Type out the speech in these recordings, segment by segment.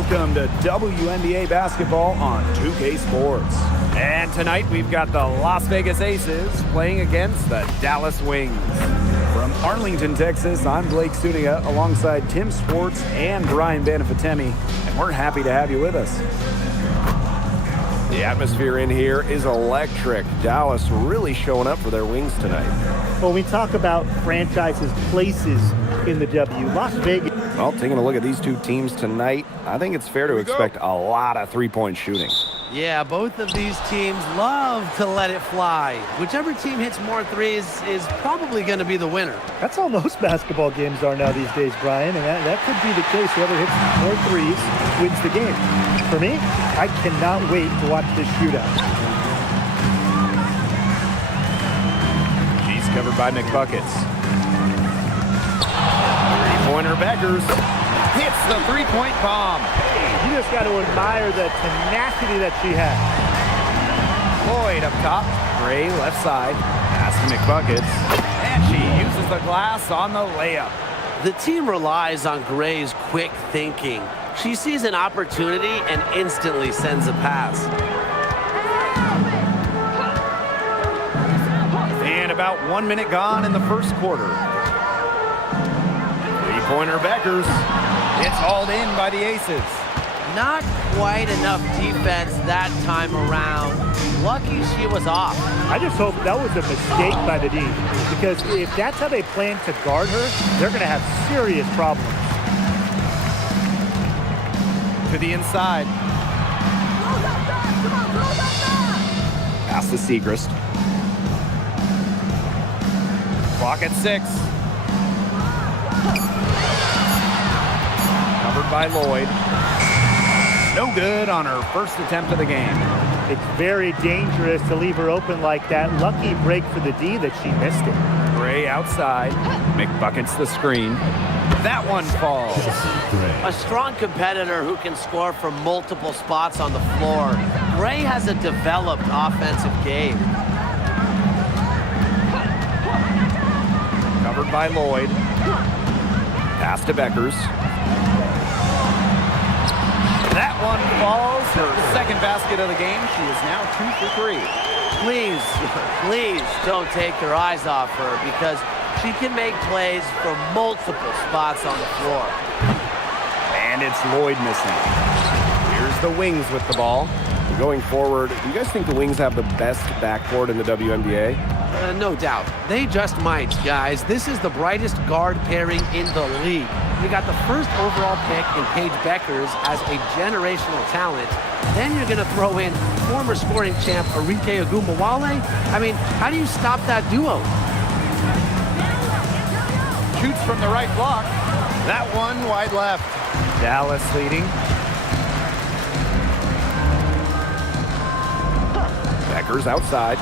Welcome to WNBA basketball on 2K Sports. And tonight we've got the Las Vegas Aces playing against the Dallas Wings. From Arlington, Texas, I'm Blake Sunia alongside Tim Swartz and Brian Banafitemi, and we're happy to have you with us. The atmosphere in here is electric. Dallas really showing up for their Wings tonight. Well, we talk about franchises' places in the W. Las Vegas. Well, taking a look at these two teams tonight, I think it's fair to expect a lot of three-point shooting. Yeah, both of these teams love to let it fly. Whichever team hits more threes is probably going to be the winner. That's how most basketball games are now these days, Brian, and that could be the case. Whoever hits more threes wins the game. For me, I cannot wait to watch this shootout. She's covered by McBuckets. Three-pointer Beckers hits the three-point bomb. You just got to admire the tenacity that she has. Lloyd up top, Gray left side, pass to McBuckets, and she uses the glass on the layup. The team relies on Gray's quick thinking. She sees an opportunity and instantly sends a pass. And about 1 minute gone in the first quarter. Three-pointer Beckers. It's hauled in by the Aces. Not quite enough defense that time around. Lucky she was off. I just hope that was a mistake by the D, because if that's how they plan to guard her, they're going to have serious problems. To the inside. Pass to Segrist. Clock at 6. Covered by Lloyd. No good on her first attempt of the game. It's very dangerous to leave her open like that. Lucky break for the D that she missed it. Gray outside. McBuckets the screen. That one falls. A strong competitor who can score from multiple spots on the floor. Gray has a developed offensive game. Covered by Lloyd. Pass to Beckers. That one falls. Her second basket of the game. She is now 2 for 3. Please don't take your eyes off her, because she can make plays from multiple spots on the floor. And it's Lloyd missing. Here's the Wings with the ball. Going forward, do you guys think the Wings have the best backcourt in the WNBA? No doubt. They just might, guys. This is the brightest guard pairing in the league. You got the first overall pick in Paige Beckers as a generational talent. Then you're going to throw in former scoring champ Arike Ogunbowale. I mean, how do you stop that duo? Shoots from the right block. That one wide left. Dallas leading. Beckers outside.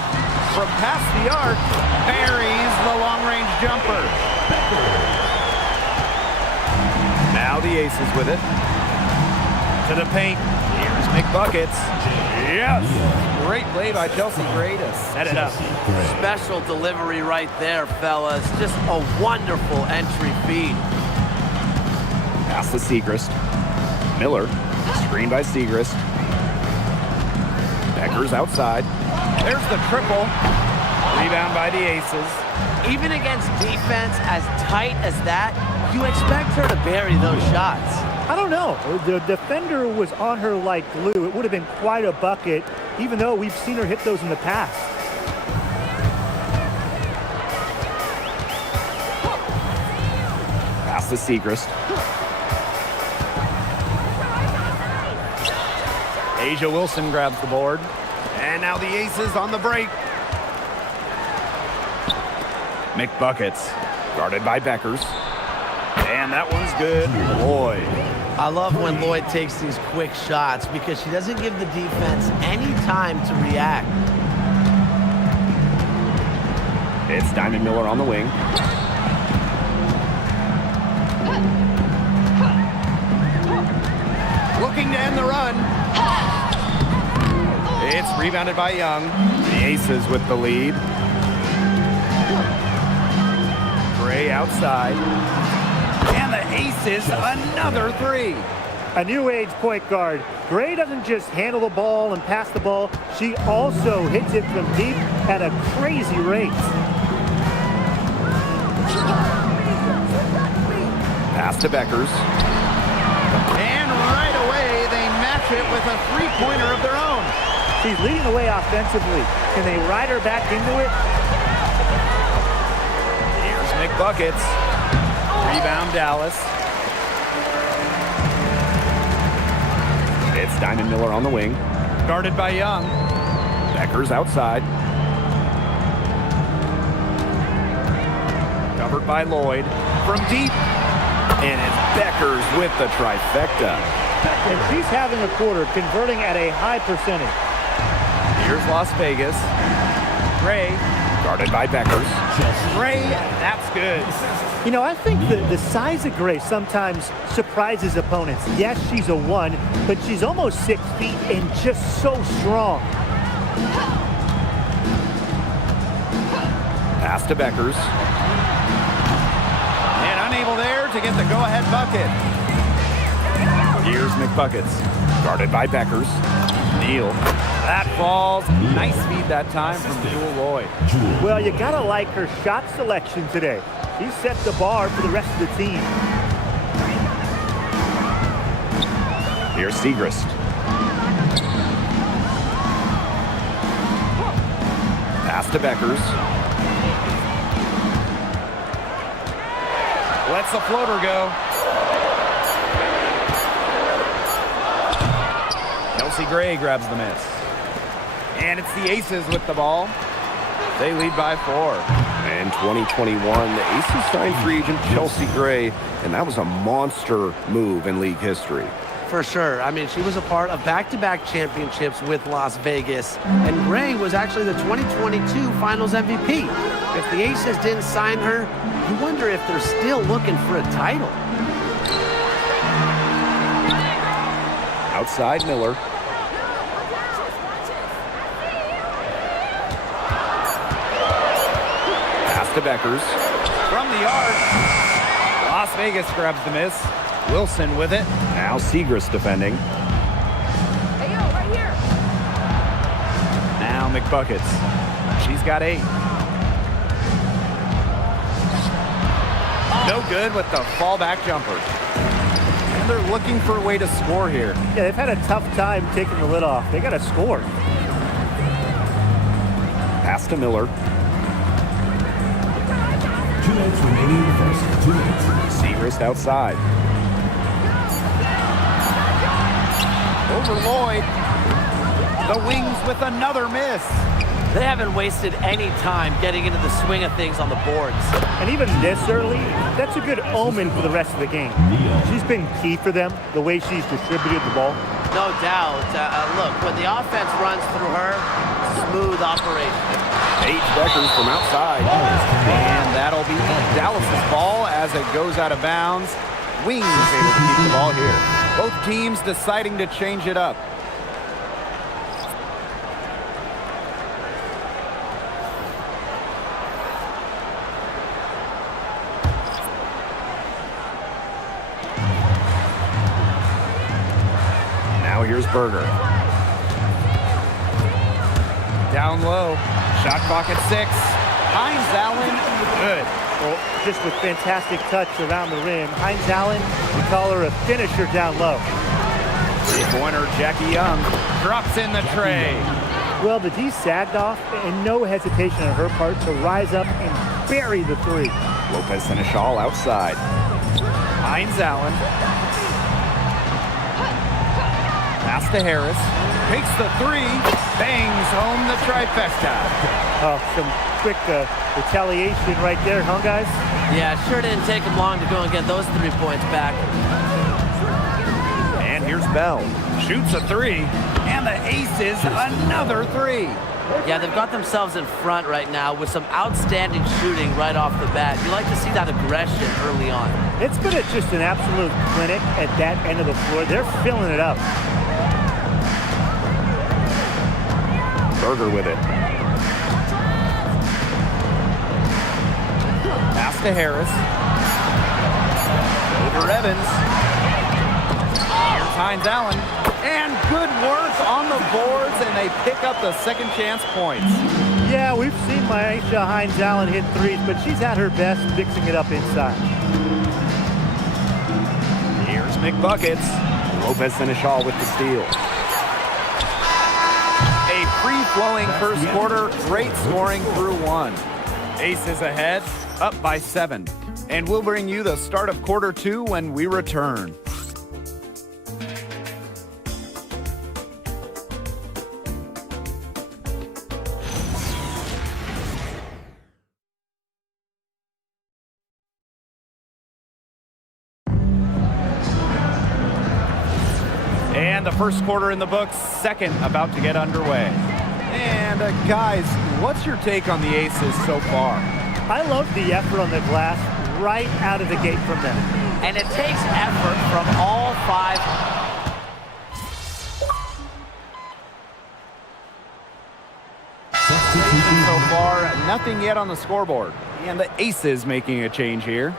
From past the arc, buries the long-range jumper. Now the Aces with it. To the paint. Here's McBuckets. Yes! Great play by Chelsea Gray to set it up. Special delivery right there, fellas. Just a wonderful entry feed. Pass to Segrist. Miller. Screen by Segrist. Beckers outside. There's the triple. Rebound by the Aces. Even against defense as tight as that, you expect her to bury those shots. I don't know. The defender was on her like glue. It would have been quite a bucket, even though we've seen her hit those in the past. Pass to Segrist. Asia Wilson grabs the board. And now the Aces on the break. McBuckets. Guarded by Beckers. And that one's good. Lloyd. I love when Lloyd takes these quick shots because she doesn't give the defense any time to react. It's Diamond Miller on the wing. Looking to end the run. It's rebounded by Young. The Aces with the lead. Gray outside. And the Aces, another three. A new age point guard. Gray doesn't just handle the ball and pass the ball. She also hits it from deep at a crazy rate. Pass to Beckers. And right away, they match it with a three-pointer of their own. She's leading the way offensively. Can they ride her back into it? Here's McBuckets. Rebound, Dallas. It's Diamond Miller on the wing. Guarded by Young. Beckers outside. Covered by Lloyd. From deep. And it's Beckers with the trifecta. And she's having a quarter, converting at a high percentage. Here's Las Vegas. Gray. Guarded by Beckers. Gray. That's good. You know, I think the size of Gray sometimes surprises opponents. Yes, she's a 1, but she's almost 6 feet and just so strong. Pass to Beckers. And unable there to get the go-ahead bucket. Here's McBuckets. Guarded by Beckers. Neal. That falls. Nice feed that time from Jewel Lloyd. Well, you gotta like her shot selection today. She set the bar for the rest of the team. Here's Segrist. Pass to Beckers. Lets the floater go. Kelsey Gray grabs the miss. And it's the Aces with the ball. They lead by 4. In 2021, the Aces signed free agent Chelsea Gray, and that was a monster move in league history. For sure. I mean, she was a part of back-to-back championships with Las Vegas, and Gray was actually the 2022 Finals MVP. If the Aces didn't sign her, you wonder if they're still looking for a title. Outside Miller. Pass to Beckers. From the arc. Las Vegas grabs the miss. Wilson with it. Now Segrist defending. Hey, yo, right here. Now McBuckets. She's got 8. No good with the fallback jumper. And they're looking for a way to score here. Yeah, they've had a tough time taking the lid off. They gotta score. Pass to Miller. 2 minutes remaining in the first. 2 minutes. Segrist outside. Over Lloyd. The Wings with another miss. They haven't wasted any time getting into the swing of things on the boards. And even this early, that's a good omen for the rest of the game. She's been key for them, the way she's distributed the ball. No doubt. Look, when the offense runs through her, smooth operation. Paige Beckers from outside. And that'll be Dallas's ball as it goes out of bounds. Wings able to keep the ball here. Both teams deciding to change it up. Now here's Berger. Down low. Shot clock at 6. Hines Allen, good. Well, just with fantastic touch around the rim. Hines Allen, we call her a finisher down low. Three-pointer, Jackie Young drops in the tray. Well, the D sagged off, and no hesitation on her part to rise up and bury the 3. Lopez Seneschal outside. Hines Allen. Pass to Harris. Takes the 3. Bangs home the trifecta. Oh, some quick retaliation right there, huh, guys? Yeah, sure didn't take them long to go and get those 3 points back. And here's Bell. Shoots a 3. And the Aces another 3. Yeah, they've got themselves in front right now with some outstanding shooting right off the bat. You like to see that aggression early on. It's been just an absolute clinic at that end of the floor. They're filling it up. Berger with it. Pass to Harris. Over Evans. Hines Allen. And good work on the boards, and they pick up the second chance points. Yeah, we've seen Mycareer Hines Allen hit threes, but she's at her best fixing it up inside. Here's McBuckets. Lopez Seneschal with the steal. A free-flowing first quarter, great scoring through one. Aces ahead, up by 7. And we'll bring you the start of quarter 2 when we return. And the first quarter in the books, second about to get underway. And guys, what's your take on the Aces so far? I love the effort on the glass right out of the gate from them. And it takes effort from all 5. So far, nothing yet on the scoreboard. And the Aces making a change here.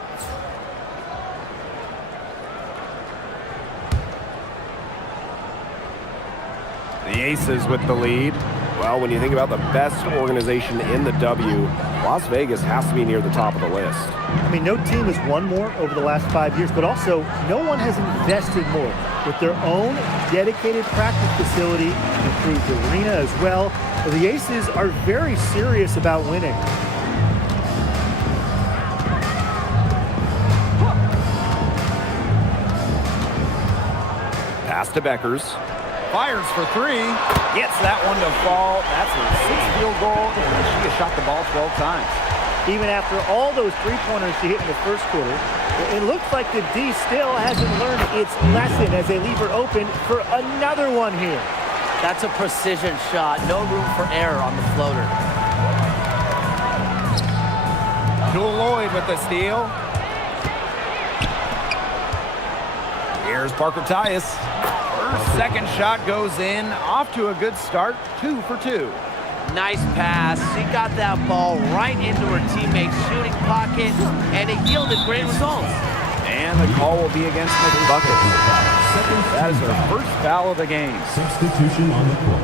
The Aces with the lead. Well, when you think about the best organization in the W, Las Vegas has to be near the top of the list. I mean, no team has won more over the last 5 years, but also no one has invested more with their own dedicated practice facility, improved arena as well. The Aces are very serious about winning. Pass to Beckers. Fires for 3. Gets that one to fall. That's her 6th field goal, and she has shot the ball 12 times. Even after all those three-pointers she hit in the first quarter, it looks like the D still hasn't learned its lesson as they leave her open for another one here. That's a precision shot. No room for error on the floater. Jewel Lloyd with the steal. Here's Parker Tyus. Her second shot goes in. Off to a good start. 2 for 2. Nice pass. She got that ball right into her teammate's shooting pocket, and it yielded great results. And the call will be against McBuckets. That is her first foul of the game. Substitution on the court.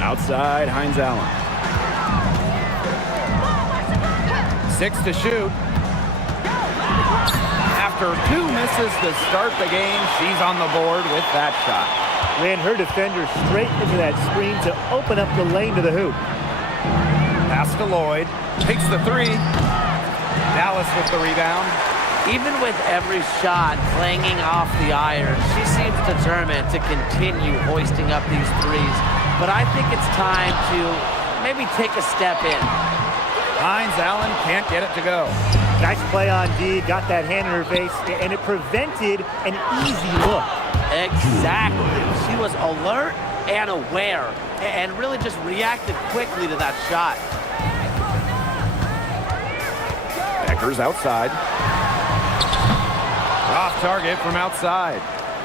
Outside, Hines Allen. 6 to shoot. After 2 misses to start the game, she's on the board with that shot. Ran her defender straight into that screen to open up the lane to the hoop. Pass to Lloyd. Takes the 3. Dallas with the rebound. Even with every shot clanging off the iron, she seems determined to continue hoisting up these threes. But I think it's time to maybe take a step in. Hines Allen can't get it to go. Nice play on D, got that hand in her face, and it prevented an easy look. Exactly. She was alert and aware, and really just reacted quickly to that shot. Beckers outside. Off target from outside.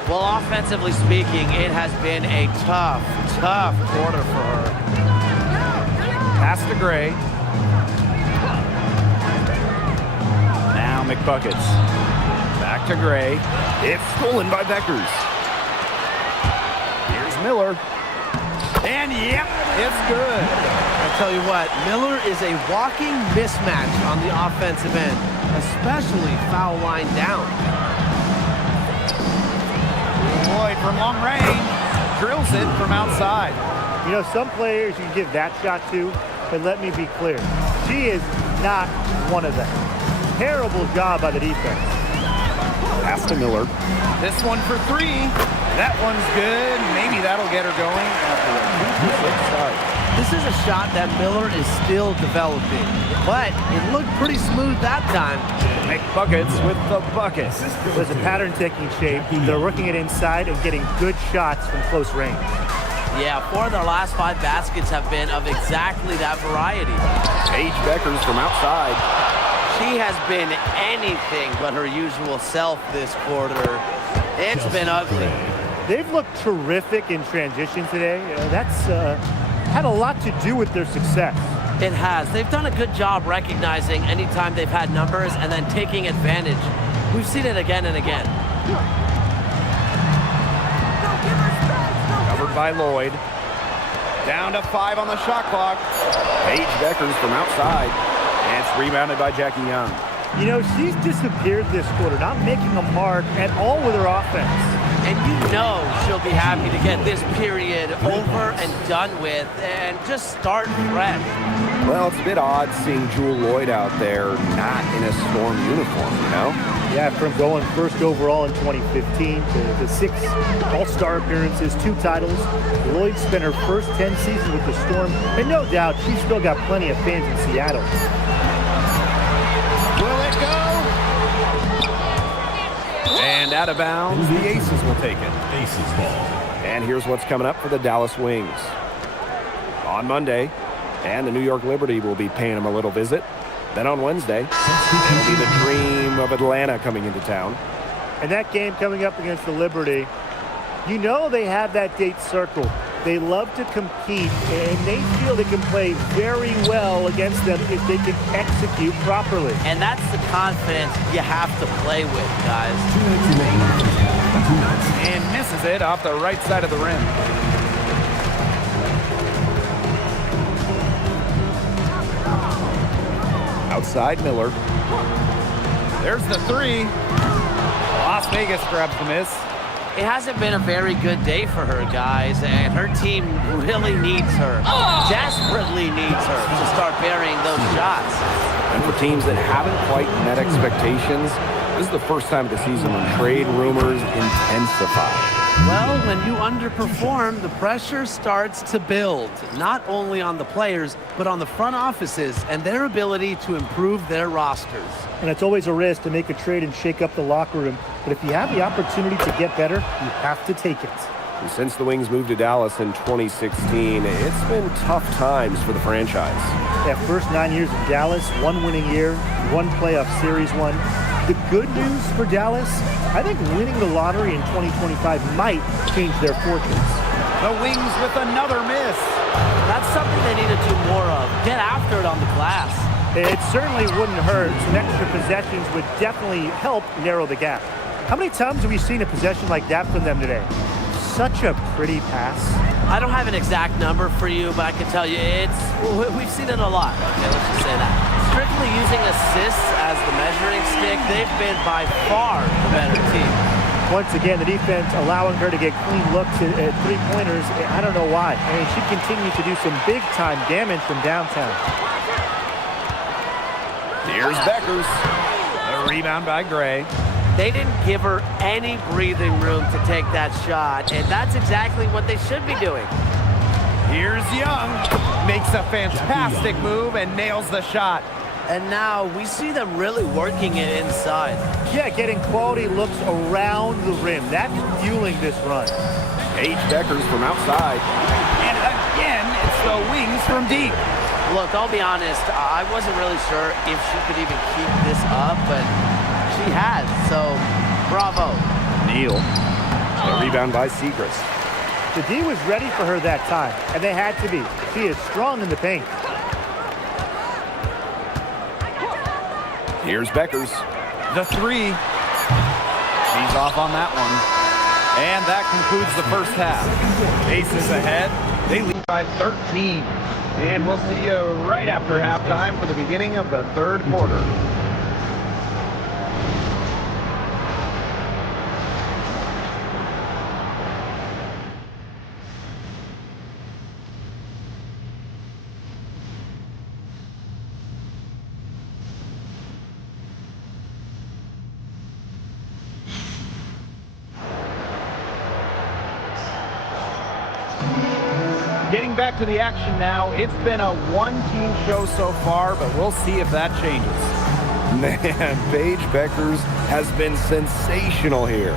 Well, offensively speaking, it has been a tough quarter for her. Pass to Gray. Now McBuckets. Back to Gray. It's stolen by Beckers. Here's Miller. And yep, it's good. I tell you what, Miller is a walking mismatch on the offensive end, especially foul line down. Lloyd from long range. Drills it from outside. You know, some players you can give that shot to, but let me be clear. She is not one of them. Terrible job by the defense. Pass to Miller. This one for 3. That one's good. Maybe that'll get her going after a 2-6 start. This is a shot that Miller is still developing, but it looked pretty smooth that time. McBuckets with the bucket. There's a pattern taking shape. They're working it inside and getting good shots from close range. Yeah, 4 of their last 5 baskets have been of exactly that variety. Paige Beckers from outside. She has been anything but her usual self this quarter. It's been ugly. They've looked terrific in transition today. That's had a lot to do with their success. It has. They've done a good job recognizing anytime they've had numbers and then taking advantage. We've seen it again and again. Covered by Lloyd. Down to 5 on the shot clock. Paige Beckers from outside. And it's rebounded by Jackie Young. You know, she's disappeared this quarter, not making a mark at all with her offense. And you know she'll be happy to get this period over and done with and just start fresh. Well, it's a bit odd seeing Jewel Lloyd out there not in a Storm uniform, you know? Yeah, from going first overall in 2015 to 6 All-Star appearances, 2 titles. Lloyd spent her first 10 seasons with the Storm, and no doubt she's still got plenty of fans in Seattle. Will it go? And out of bounds, the Aces will take it. Aces ball. And here's what's coming up for the Dallas Wings. On Monday, and the New York Liberty will be paying them a little visit. Then on Wednesday, it'll be the Dream of Atlanta coming into town. And that game coming up against the Liberty, you know they have that date circled. They love to compete, and they feel they can play very well against them if they can execute properly. And that's the confidence you have to play with, guys. 2 minutes remaining. 2 minutes. And misses it off the right side of the rim. Outside Miller. There's the 3. Las Vegas grabs the miss. It hasn't been a very good day for her, guys, and her team really needs her. Desperately needs her to start burying those shots. And for teams that haven't quite met expectations, this is the first time of the season when trade rumors intensify. Well, when you underperform, the pressure starts to build, not only on the players, but on the front offices and their ability to improve their rosters. And it's always a risk to make a trade and shake up the locker room. But if you have the opportunity to get better, you have to take it. And since the Wings moved to Dallas in 2016, it's been tough times for the franchise. That first 9 years of Dallas, 1 winning year, 1 playoff series won. The good news for Dallas, I think winning the lottery in 2025 might change their fortunes. The Wings with another miss. That's something they need to do more of. Get after it on the glass. It certainly wouldn't hurt. Some extra possessions would definitely help narrow the gap. How many times have we seen a possession like that from them today? Such a pretty pass. I don't have an exact number for you, but I can tell you we've seen it a lot. Okay, let's just say that. Strictly using assists as the measuring stick, they've been by far the better team. Once again, the defense allowing her to get clean looks at 3-pointers. I don't know why. I mean, she continues to do some big-time damage from downtown. Here's Beckers. A rebound by Gray. They didn't give her any breathing room to take that shot, and that's exactly what they should be doing. Here's Young. Makes a fantastic move and nails the shot. And now we see them really working it inside. Yeah, getting quality looks around the rim. That's fueling this run. Paige Beckers from outside. And again, it's the Wings from deep. Look, I'll be honest, I wasn't really sure if she could even keep this up, but she has, so bravo. Neal. A rebound by Segrist. The D was ready for her that time, and they had to be. She is strong in the paint. Here's Beckers. The 3. She's off on that one. And that concludes the first half. Aces ahead. They lead by 13. And we'll see you right after halftime for the beginning of the third quarter. Getting back to the action now. It's been a one-team show so far, but we'll see if that changes. Man, Paige Beckers has been sensational here.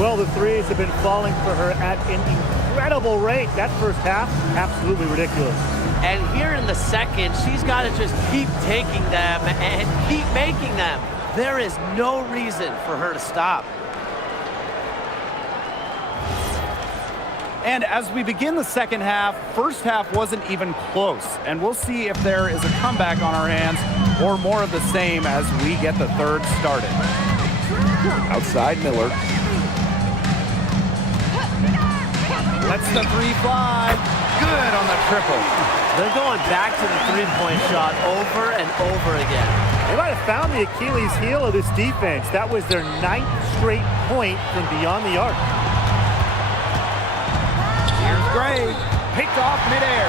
Well, the threes have been falling for her at an incredible rate. That first half, absolutely ridiculous. And here in the second, she's got to just keep taking them and keep making them. There is no reason for her to stop. And as we begin the second half, first half wasn't even close. And we'll see if there is a comeback on our hands or more of the same as we get the third started. Outside Miller. Lets the three fly. Good on the triple. They're going back to the three-point shot over and over again. They might have found the Achilles heel of this defense. That was their 9th straight point from beyond the arc. Here's Gray. Picked off midair.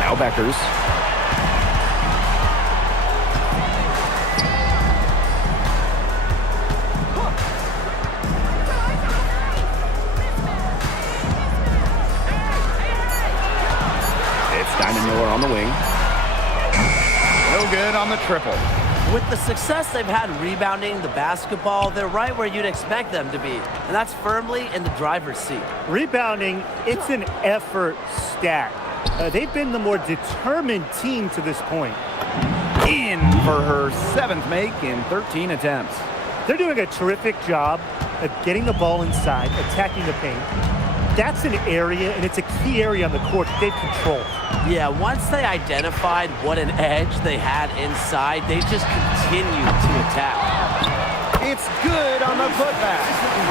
Now Beckers. Diamond Miller on the wing. No good on the triple. With the success they've had rebounding the basketball, they're right where you'd expect them to be, and that's firmly in the driver's seat. Rebounding, it's an effort stat. They've been the more determined team to this point. In for her 7th make in 13 attempts. They're doing a terrific job of getting the ball inside, attacking the paint. That's an area, and it's a key area on the court that they've controlled. Yeah, once they identified what an edge they had inside, they just continued to attack. It's good on the putback.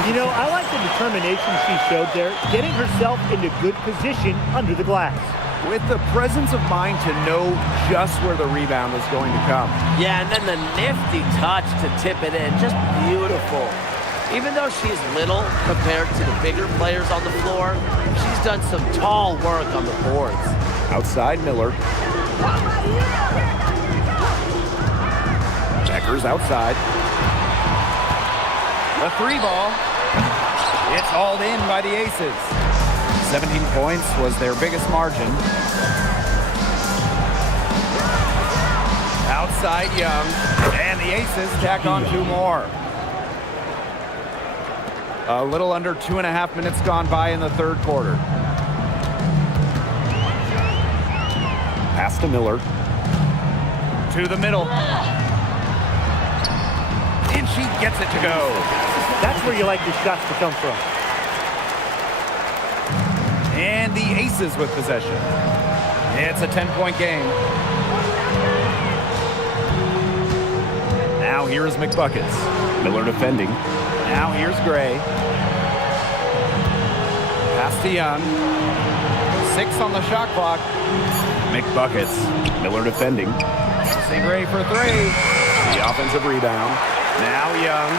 You know, I like the determination she showed there, getting herself into good position under the glass. With the presence of mind to know just where the rebound was going to come. Yeah, and then the nifty touch to tip it in, just beautiful. Even though she's little compared to the bigger players on the floor, she's done some tall work on the boards. Outside Miller. Beckers outside. The three ball. It's hauled in by the Aces. 17 points was their biggest margin. Outside Young. And the Aces tack on 2 more. A little under 2.5 minutes gone by in the third quarter. Pass to Miller. To the middle. And she gets it to go. That's where you like your shots to come from. And the Aces with possession. It's a 10-point game. Now here's McBuckets. Miller defending. Now here's Gray. Pass to Young. 6 on the shot clock. McBuckets. Miller defending. See Gray for 3. The offensive rebound. Now Young.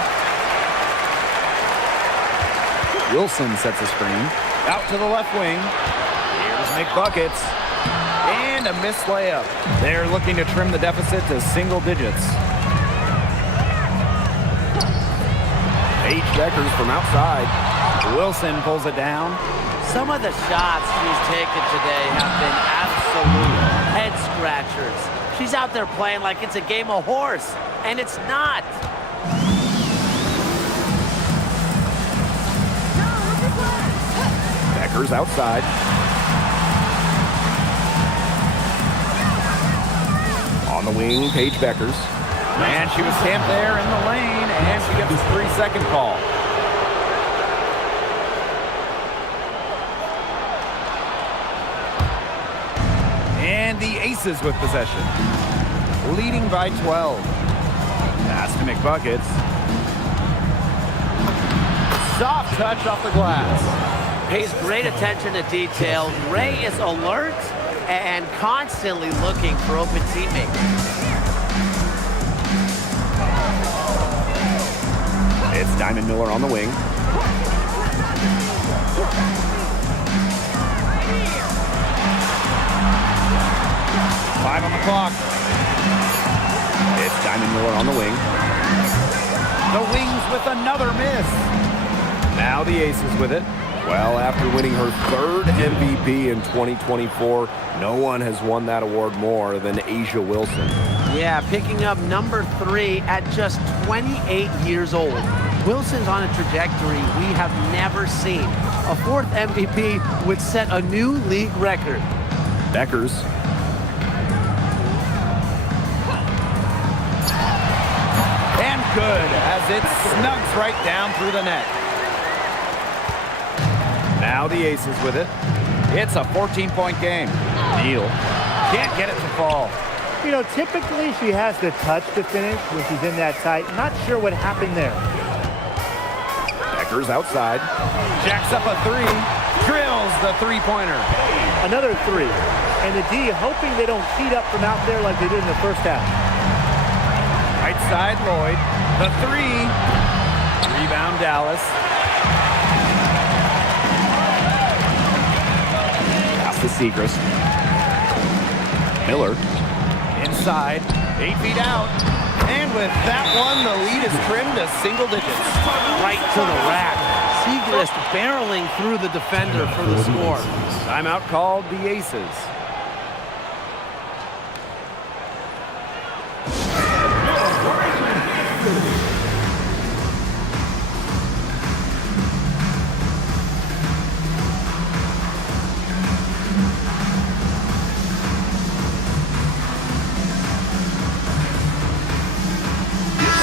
Wilson sets a screen. Out to the left wing. Here's McBuckets. And a missed layup. They're looking to trim the deficit to single digits. Paige Beckers from outside. Wilson pulls it down. Some of the shots she's taken today have been absolute head scratchers. She's out there playing like it's a game of horse, and it's not. Beckers outside. On the wing, Paige Beckers. And she was camped there in the lane, and she gets a 3-second call. And the Aces with possession. Leading by 12. Pass to McBuckets. Soft touch off the glass. Pays great attention to detail. Ray is alert and constantly looking for open teammates. It's Diamond Miller on the wing. Five on the clock. It's Diamond Miller on the wing. The Wings with another miss. Now the Aces with it. Well, after winning her 3rd MVP in 2024, no one has won that award more than A'ja Wilson. Yeah, picking up number 3 at just 28 years old. Wilson's on a trajectory we have never seen. A 4th MVP would set a new league record. Beckers. And good, as it snugs right down through the net. Now the Aces with it. It's a 14-point game. Neal can't get it to fall. You know, typically she has the touch to finish when she's in that tight. Not sure what happened there. Becker's outside. Jacks up a three. Drills the three-pointer. Another three. And the D hoping they don't cheat up from out there like they did in the first half. Right side, Lloyd. The three. Rebound, Dallas. Pass to Segrist. Miller. Inside. 8 feet out. And with that one, the lead is trimmed to single digits. Right to the rack. Segrist barreling through the defender for the score. Timeout called the Aces.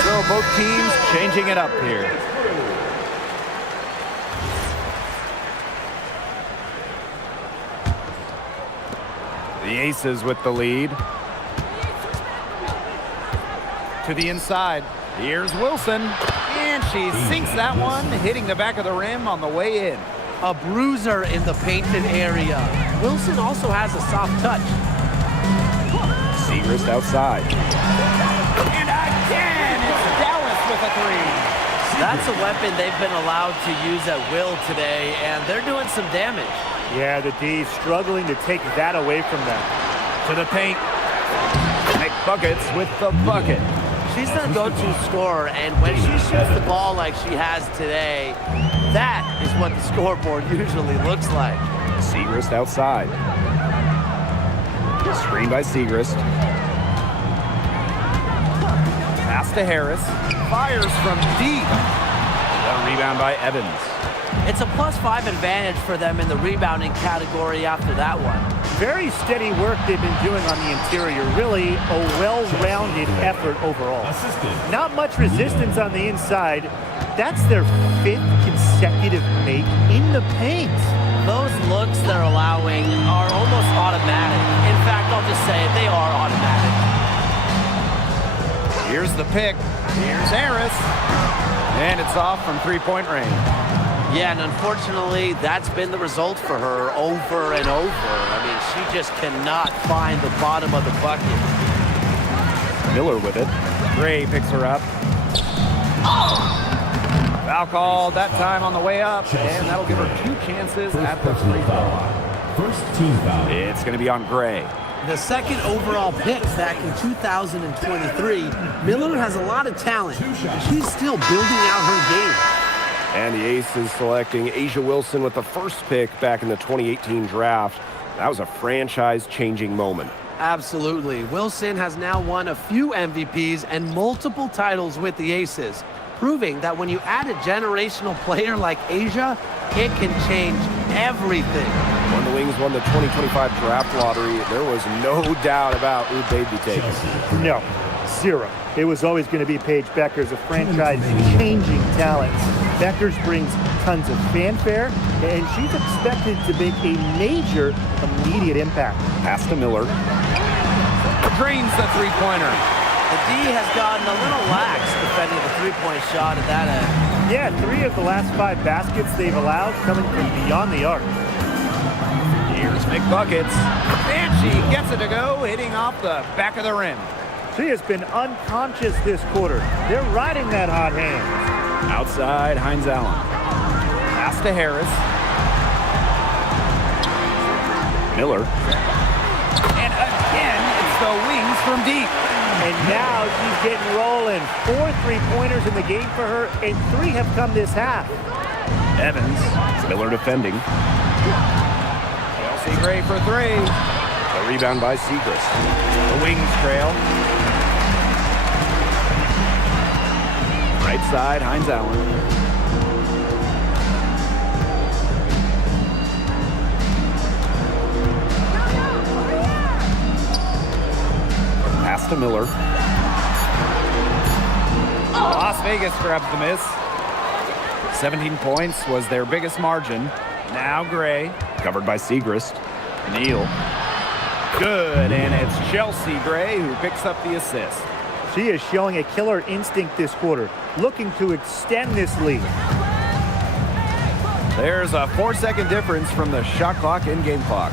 So both teams changing it up here. The Aces with the lead. To the inside. Here's Wilson. And she sinks that one, hitting the back of the rim on the way in. A bruiser in the painted area. Wilson also has a soft touch. Segrist outside. And again, it's Dallas with a three. That's a weapon they've been allowed to use at will today, and they're doing some damage. Yeah, the D struggling to take that away from them. To the paint. Make buckets with the bucket. She's their go-to scorer, and when she shoots the ball like she has today, that is what the scoreboard usually looks like. Segrist outside. Screen by Segrist. Pass to Harris. Fires from deep. A rebound by Evans. It's a +5 advantage for them in the rebounding category after that one. Very steady work they've been doing on the interior. Really a well-rounded effort overall. Not much resistance on the inside. That's their 5th consecutive make in the paint. Those looks they're allowing are almost automatic. In fact, I'll just say it, they are automatic. Here's the pick. Here's Harris. And it's off from three-point range. Yeah, and unfortunately, that's been the result for her over and over. I mean, she just cannot find the bottom of the bucket. Miller with it. Gray picks her up. Foul called that time on the way up, and that'll give her 2 chances at the free throw line. First team foul. It's going to be on Gray. The second overall pick back in 2023, Miller has a lot of talent. She's still building out her game. And the Aces selecting Asia Wilson with the first pick back in the 2018 draft. That was a franchise-changing moment. Absolutely. Wilson has now won a few MVPs and multiple titles with the Aces, proving that when you add a generational player like Asia, it can change everything. When the Wings won the 2025 draft lottery, there was no doubt about who they'd be taking. No, 0. It was always going to be Paige Bueckers, a franchise-changing talent. Bueckers brings tons of fanfare, and she's expected to make a major immediate impact. Pass to Miller. Drains the three-pointer. The D has gotten a little lax defending the three-point shot at that end. Yeah, 3 of the last 5 baskets they've allowed coming from beyond the arc. Here's McBuckets. And she gets it to go, hitting off the back of the rim. She has been unconscious this quarter. They're riding that hot hand. Outside, Hines Allen. Pass to Harris. Miller. And again, it's the Wings from deep. And now she's getting rolling. 4 3-pointers in the game for her, and 3 have come this half. Evans. Miller defending. Chelsea Gray for 3. The rebound by Segrist. The Wings trail. Right side, Hines Allen. Pass to Miller. Las Vegas grabs the miss. 17 points was their biggest margin. Now Gray. Covered by Segrist. Neal. Good, and it's Chelsea Gray who picks up the assist. She is showing a killer instinct this quarter, looking to extend this lead. There's a 4-second difference from the shot clock and game clock.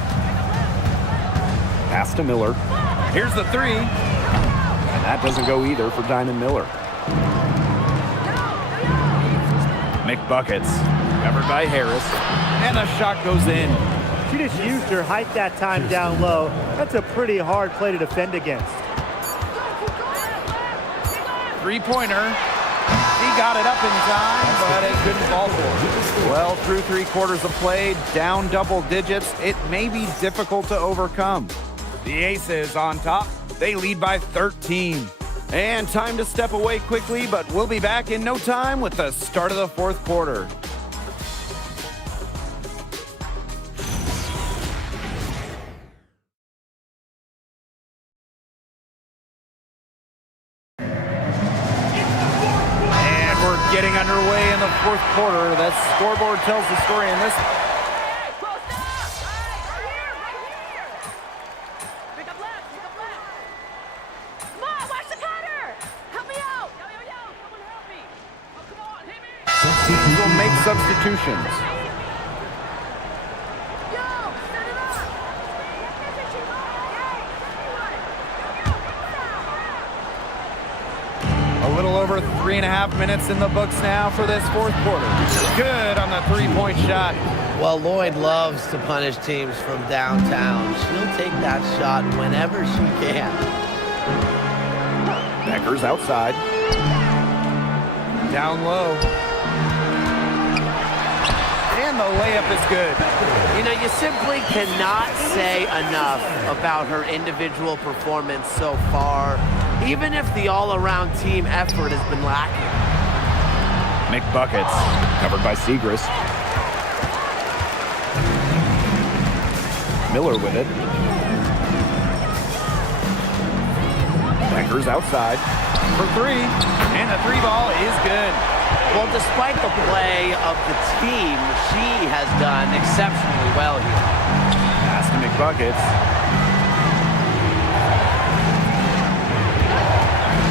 Pass to Miller. Here's the three. And that doesn't go either for Diamond Miller. McBuckets. Covered by Harris. And the shot goes in. She just used her height that time down low. That's a pretty hard play to defend against. Three-pointer. He got it up in time, but it couldn't fall for him. Well, through 3 quarters of play, down double digits, it may be difficult to overcome. The Aces on top. They lead by 13. And time to step away quickly, but we'll be back in no time with the start of the 4th quarter. Getting underway in the 4th quarter. That scoreboard tells the story in this. Hey, close up! Right here! Pick up left, Come on, watch the cutter! Help me out! Yo, someone help me! Oh, come on, hit me! Will make substitutions. Yo, set it up! A little over 3.5 minutes in the books now for this 4th quarter. Good on the 3-point shot. Well, Lloyd loves to punish teams from downtown. She'll take that shot whenever she can. Becker's outside. Down low. And the layup is good. You know, you simply cannot say enough about her individual performance so far, even if the all-around team effort has been lacking. McBuckets. Covered by Segrist. Miller with it. Becker's outside. For 3. And the 3 ball is good. Well, despite the play of the team, she has done exceptionally well here. Pass to McBuckets.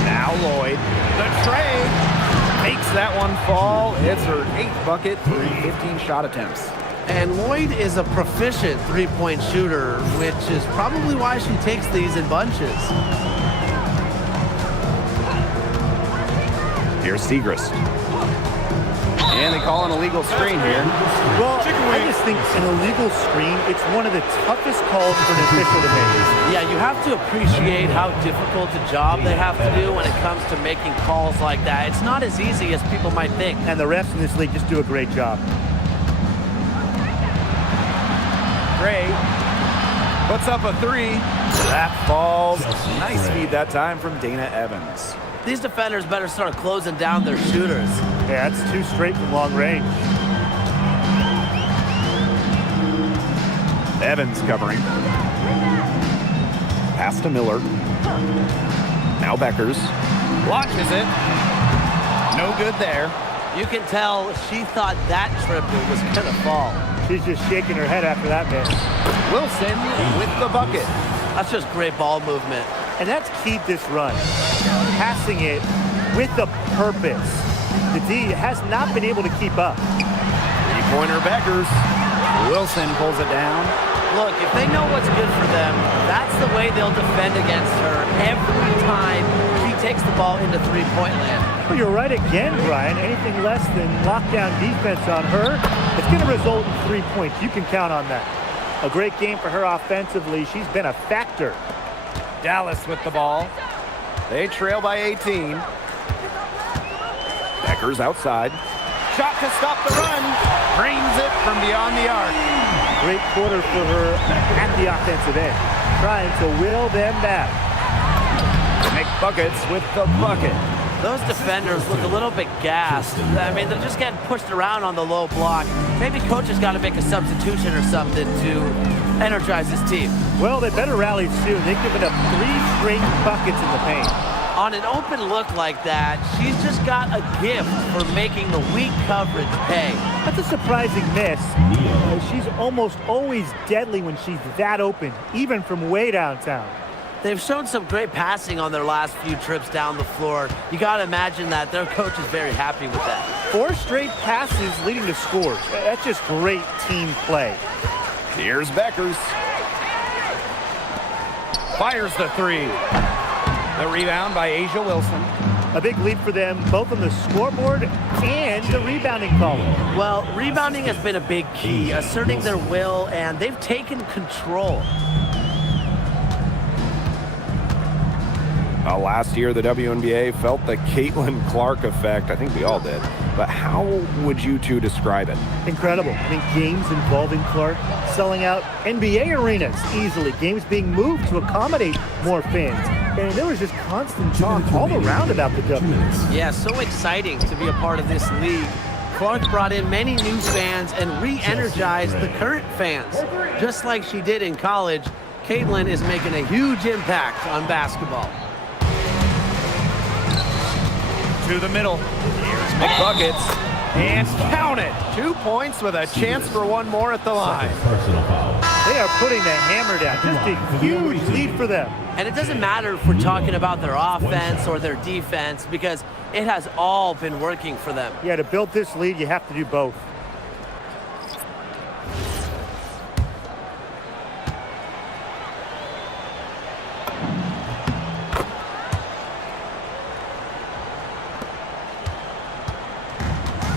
Now Lloyd. The tray makes that one fall. It's her 8th bucket in 15 shot attempts. And Lloyd is a proficient three-point shooter, which is probably why she takes these in bunches. Here's Segrist. And they call an illegal screen here. Well, I just think an illegal screen, it's one of the toughest calls for an official to make. Yeah, you have to appreciate how difficult a job they have to do when it comes to making calls like that. It's not as easy as people might think. And the refs in this league just do a great job. Gray puts up a 3. That falls. Nice feed that time from Dana Evans. These defenders better start closing down their shooters. Yeah, that's 2 straight from long range. Evans covering. Pass to Miller. Now Beckers. Launches it. No good there. You can tell she thought that triple was gonna fall. She's just shaking her head after that miss. Wilson with the bucket. That's just great ball movement. And that's keyed this run. Passing it with a purpose. The D has not been able to keep up. 3-pointer Beckers. Wilson pulls it down. Look, if they know what's good for them, that's the way they'll defend against her every time she takes the ball into three-point land. Well, you're right again, Brian. Anything less than lockdown defense on her, it's going to result in 3 points. You can count on that. A great game for her offensively. She's been a factor. Dallas with the ball. They trail by 18. Beckers outside. Shot to stop the run. Frames it from beyond the arc. Great quarter for her at the offensive end. Trying to will them back. McBuckets with the bucket. Those defenders look a little bit gassed. I mean, they're just getting pushed around on the low block. Maybe coach has got to make a substitution or something to energize his team. Well, they better rally soon. They've given up 3 straight buckets in the paint. On an open look like that, she's just got a gift for making the weak coverage pay. That's a surprising miss. She's almost always deadly when she's that open, even from way downtown. They've shown some great passing on their last few trips down the floor. You got to imagine that their coach is very happy with that. 4 straight passes leading to scores. That's just great team play. Here's Beckers. Fires the 3. The rebound by Asia Wilson. A big lead for them, both on the scoreboard and the rebounding column. Well, rebounding has been a big key, asserting their will, and they've taken control. Last year, the WNBA felt the Caitlin Clark effect. I think we all did. But how would you two describe it? Incredible. I mean, games involving Clark selling out NBA arenas easily. Games being moved to accommodate more fans. And there was just constant talk all around about the W. Yeah, so exciting to be a part of this league. Clark brought in many new fans and re-energized the current fans. Just like she did in college, Caitlin is making a huge impact on basketball. To the middle. Here's McBuckets. And count it. 2 points with a chance for one more at the line. Personal foul. They are putting the hammer down. Just a huge lead for them. And it doesn't matter if we're talking about their offense or their defense, because it has all been working for them. Yeah, to build this lead, you have to do both.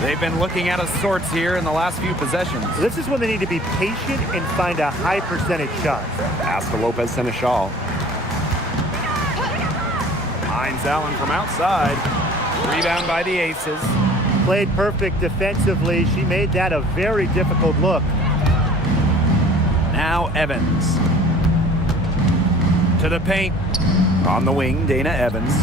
They've been looking out of sorts here in the last few possessions. This is when they need to be patient and find a high percentage shot. Pass to Lopez Seneschal. Hines Allen from outside. Rebound by the Aces. Played perfect defensively. She made that a very difficult look. Now Evans. To the paint. On the wing, Dana Evans.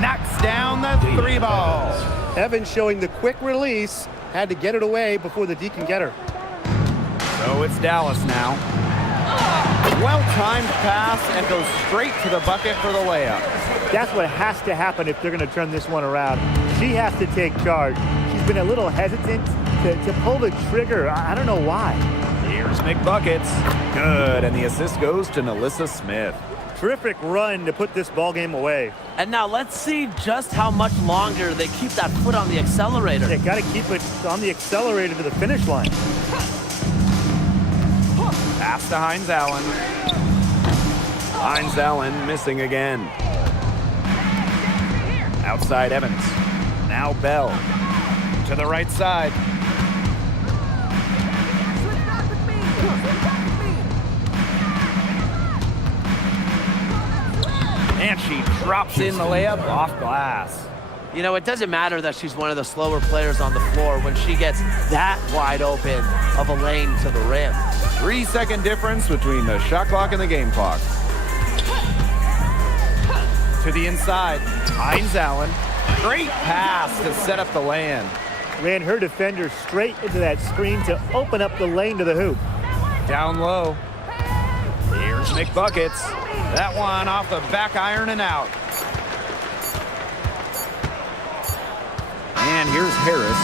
Knocks down the 3 ball. Evans showing the quick release. Had to get it away before the D can get her. So it's Dallas now. Well-timed pass and goes straight to the bucket for the layup. That's what has to happen if they're going to turn this one around. She has to take charge. She's been a little hesitant to pull the trigger. I don't know why. Here's McBuckets. Good, and the assist goes to Nalissa Smith. Terrific run to put this ball game away. And now let's see just how much longer they keep that foot on the accelerator. They got to keep it on the accelerator to the finish line. Pass to Hines Allen. Hines Allen missing again. Outside Evans. Now Bell. To the right side. And she drops in the layup off glass. You know, it doesn't matter that she's one of the slower players on the floor when she gets that wide open of a lane to the rim. 3-second difference between the shot clock and the game clock. To the inside, Hines Allen. Great pass to set up the land. Ran her defender straight into that screen to open up the lane to the hoop. Down low. Here's McBuckets. That one off the back iron and out. And here's Harris.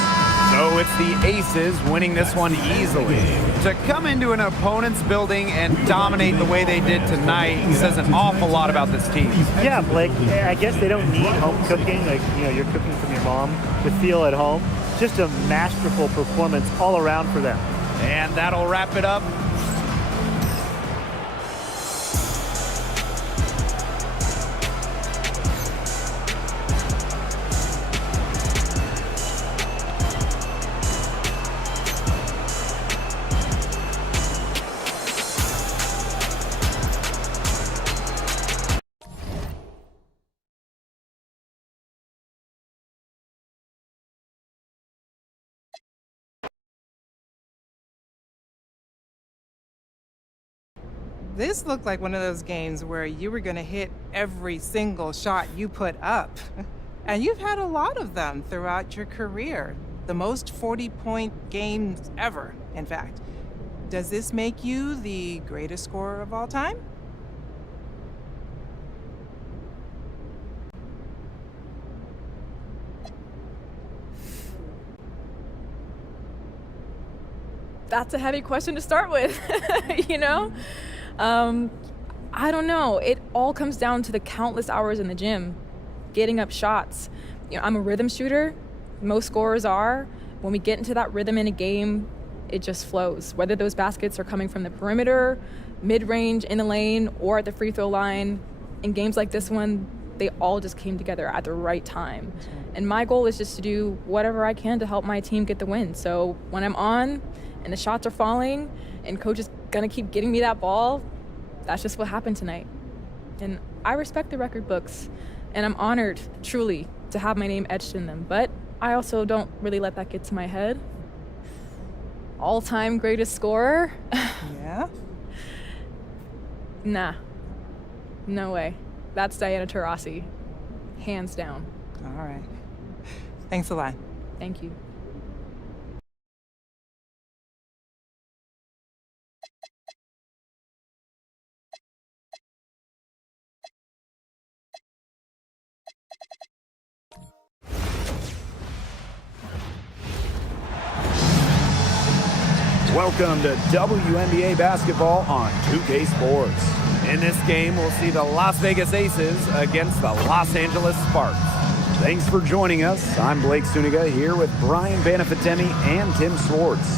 So it's the Aces winning this one easily. To come into an opponent's building and dominate the way they did tonight says an awful lot about this team. Yeah, Blake, I guess they don't need home cooking, like, you know, you're cooking from your mom, to feel at home. Just a masterful performance all around for them. And that'll wrap it up. This looked like one of those games where you were going to hit every single shot you put up. And you've had a lot of them throughout your career. The most 40-point games ever, in fact. Does this make you the greatest scorer of all time? That's a heavy question to start with, you know? I don't know. It all comes down to the countless hours in the gym, getting up shots. You know, I'm a rhythm shooter. Most scorers are. When we get into that rhythm in a game, it just flows. Whether those baskets are coming from the perimeter, mid-range, in the lane, or at the free throw line, in games like this one, they all just came together at the right time. And my goal is just to do whatever I can to help my team get the win. So when I'm on and the shots are falling and coach is gonna keep getting me that ball, that's just what happened tonight. And I respect the record books, and I'm honored, truly, to have my name etched in them. But I also don't really let that get to my head. All-time greatest scorer? Yeah? Nah. No way. That's Diana Taurasi. Hands down. All right. Thanks a lot. Thank you. Welcome to WNBA basketball on 2K Sports. In this game, we'll see the Las Vegas Aces against the Los Angeles Sparks. Thanks for joining us. I'm Blake Suniga here with Brian Banafitemi and Tim Swartz.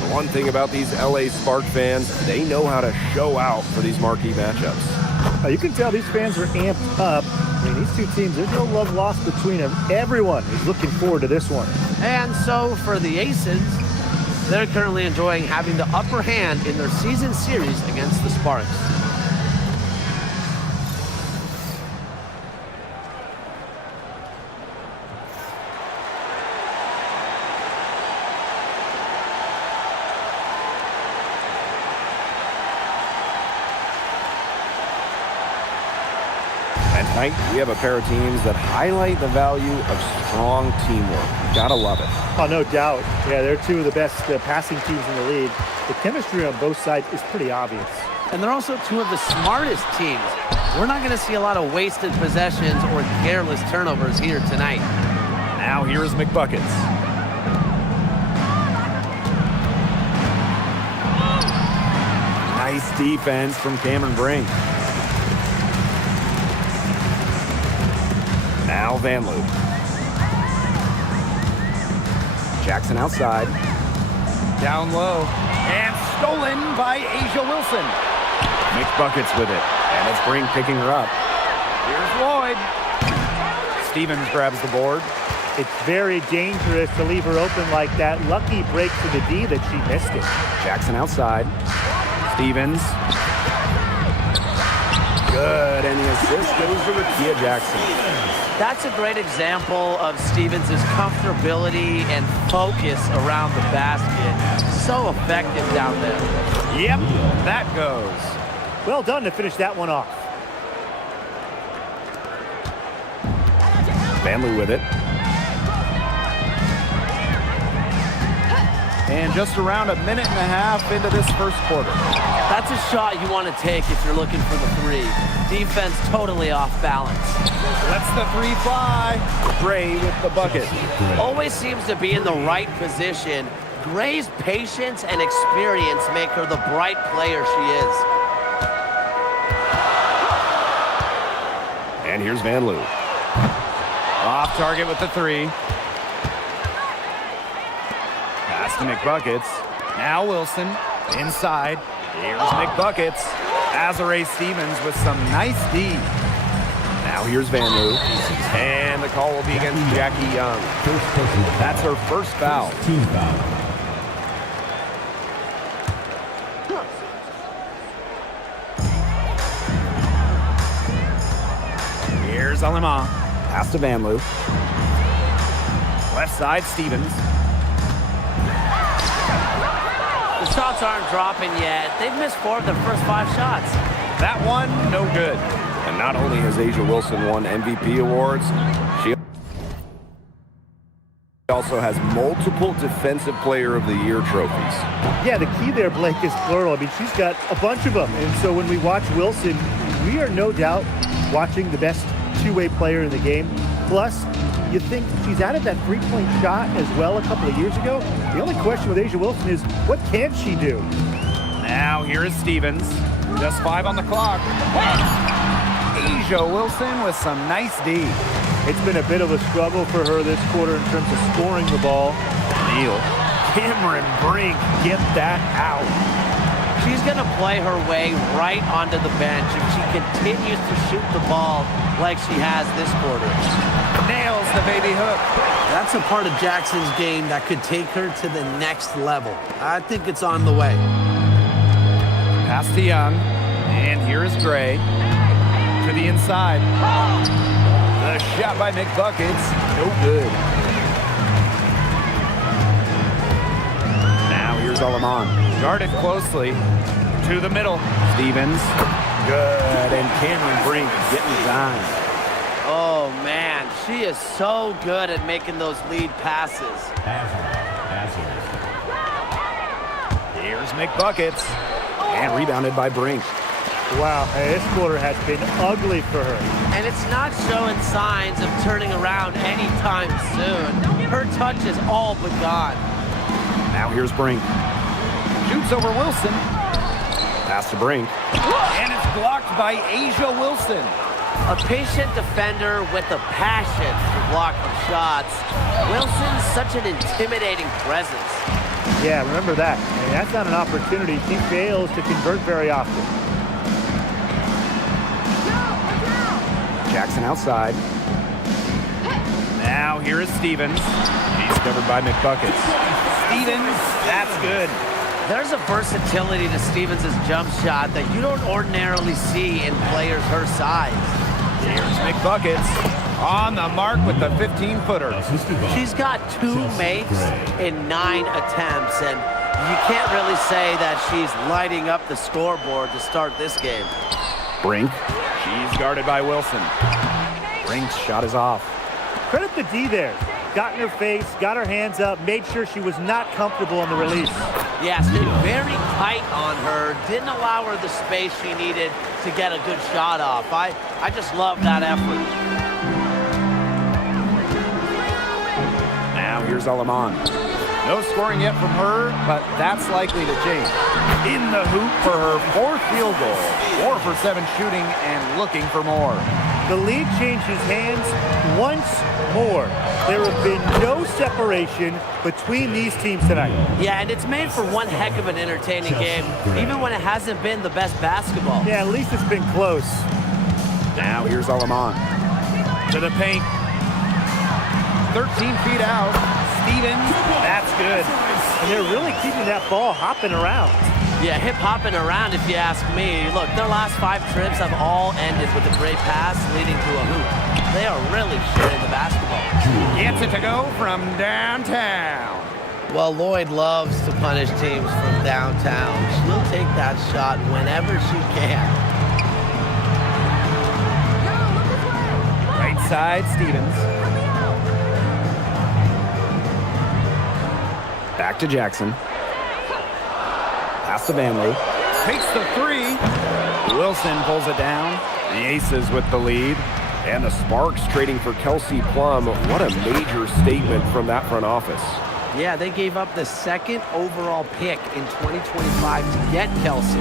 The one thing about these LA Spark fans, they know how to show out for these marquee matchups. You can tell these fans are amped up. I mean, these two teams, there's no love lost between them. Everyone is looking forward to this one. And so for the Aces, they're currently enjoying having the upper hand in their season series against the Sparks. Tonight, we have a pair of teams that highlight the value of strong teamwork. Gotta love it. Oh, no doubt. Yeah, they're two of the best passing teams in the league. The chemistry on both sides is pretty obvious. And they're also two of the smartest teams. We're not going to see a lot of wasted possessions or careless turnovers here tonight. Now here is McBuckets. Nice defense from Cameron Brink. Now Van Loo. Jackson outside. Down low. And stolen by Asia Wilson. McBuckets with it. And it's Brink picking her up. Here's Lloyd. Stevens grabs the board. It's very dangerous to leave her open like that. Lucky break for the D that she missed it. Jackson outside. Stevens. Good, and the assist goes to Rickea Jackson. That's a great example of Stevens' comfortability and focus around the basket. So effective down there. Yep, that goes. Well done to finish that one off. Van Loo with it. And just around a minute and a half into this first quarter. That's a shot you want to take if you're looking for the three. Defense totally off balance. Lets the three fly. Gray with the bucket. Always seems to be in the right position. Gray's patience and experience make her the bright player she is. And here's Van Loo. Off target with the three. Pass to McBuckets. Now Wilson inside. Here's McBuckets. Azare Stevens with some nice D. Now here's Van Loo. And the call will be against Jackie Young. That's her first foul. Team foul. Here's Alima. Pass to Van Loo. Left side, Stevens. The shots aren't dropping yet. They've missed 4 of their first 5 shots. That one, no good. And not only has Asia Wilson won MVP awards, she also has multiple Defensive Player of the Year trophies. Yeah, the key there, Blake, is plural. I mean, she's got a bunch of them. And so when we watch Wilson, we are no doubt watching the best two-way player in the game. Plus, You think she's added that three-point shot as well a couple of years ago. The only question with A'ja Wilson is, what can she do? Now here is Stevens. Just 5 on the clock. A'ja Wilson with some nice D. It's been a bit of a struggle for her this quarter in terms of scoring the ball. Neal. Cameron Brink, get that out. She's going to play her way right onto the bench if she continues to shoot the ball like she has this quarter. Nails the baby hook. That's a part of Jackson's game that could take her to the next level. I think it's on the way. Pass to Young. And here is Gray. To the inside. The shot by McBuckets. No good. Now here's Alaman. Guarded closely. To the middle. Stevens. Good, and Cameron Brink getting dime. Oh, man, she is so good at making those lead passes. Here's McBuckets. And rebounded by Brink. Wow, hey, this quarter has been ugly for her. And it's not showing signs of turning around anytime soon. Her touch is all but gone. Now here's Brink. Shoots over Wilson. Pass to Brink. And it's blocked by A'ja Wilson. A patient defender with a passion for blocking shots. Wilson's such an intimidating presence. Yeah, remember that. And that's not an opportunity she fails to convert very often. Jackson outside. Now here is Stevens. He's covered by McBuckets. Stevens, that's good. There's a versatility to Stevens' jump shot that you don't ordinarily see in players her size. Here's McBuckets on the mark with the 15-footer. She's got 2 makes in 9 attempts, and you can't really say that she's lighting up the scoreboard to start this game. Brink. She's guarded by Wilson. Brink's shot is off. Credit the D there. Got in her face, got her hands up, made sure she was not comfortable on the release. Yeah, stayed very tight on her, didn't allow her the space she needed to get a good shot off. I just love that effort. Now here's Alaman. No scoring yet from her, but that's likely to change. In the hoop for her 4th field goal. 4 for 7 shooting and looking for more. The lead changes hands once more. There have been no separation between these teams tonight. Yeah, and it's made for one heck of an entertaining game, even when it hasn't been the best basketball. Yeah, at least it's been close. Now here's Alaman. To the paint. 13 feet out. Stevens, that's good. And they're really keeping that ball hopping around. Yeah, hip-hopping around if you ask me. Look, their last 5 trips have all ended with a great pass leading to a hoop. They are really sharing the basketball. Gets it to go from downtown. Well, Lloyd loves to punish teams from downtown. She'll take that shot whenever she can. Right side, Stevens. Back to Jackson. Pass to Vanley. Takes the 3. Wilson pulls it down. The Aces with the lead. And the Sparks trading for Kelsey Plum. What a major statement from that front office. Yeah, they gave up the 2nd overall pick in 2025 to get Kelsey.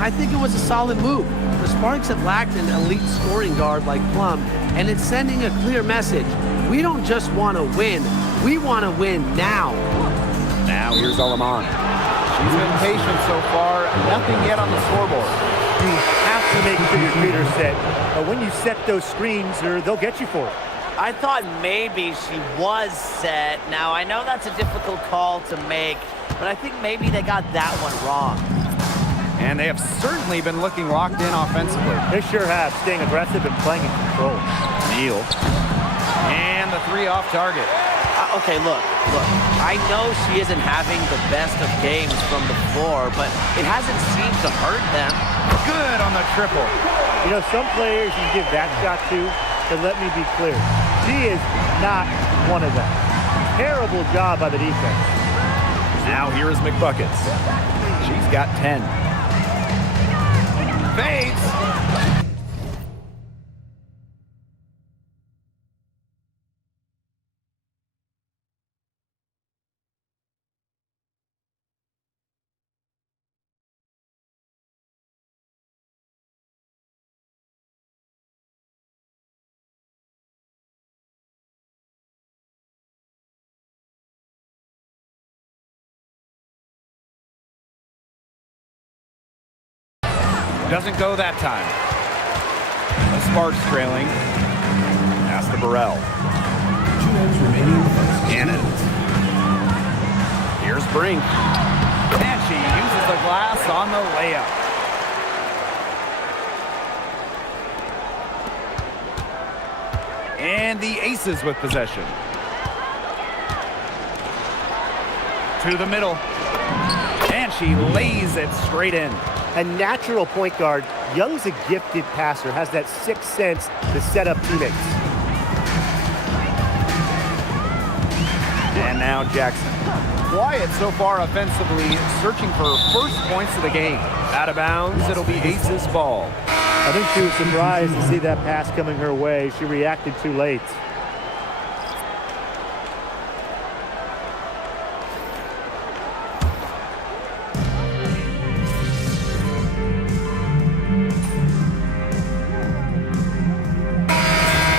I think it was a solid move. The Sparks have lacked an elite scoring guard like Plum, and it's sending a clear message. We don't just want to win, we want to win now. Now here's Alaman. She's been patient so far. Nothing yet on the scoreboard. You have to make sure your shooter's set. But when you set those screens, they'll get you for it. I thought maybe she was set. Now, I know that's a difficult call to make, but I think maybe they got that one wrong. And they have certainly been looking locked in offensively. They sure have, staying aggressive and playing in control. Neal. And the 3 off target. Okay, look. I know she isn't having the best of games from the floor, but it hasn't seemed to hurt them. Good on the triple. You know, some players you give that shot to, but let me be clear. She is not one of them. Terrible job by the defense. Now here is McBuckets. She's got 10. Fades. Doesn't go that time. The Sparks trailing. Pass to Burrell. 2 minutes remaining in the first. Cannon. Here's Brink. And she uses the glass on the layup. And the Aces with possession. To the middle. And she lays it straight in. A natural point guard, Young's a gifted passer, has that sixth sense to set up teammates. And now Jackson. Quiet so far offensively, searching for first points of the game. Out of bounds, it'll be Aces ball. I think she was surprised to see that pass coming her way. She reacted too late.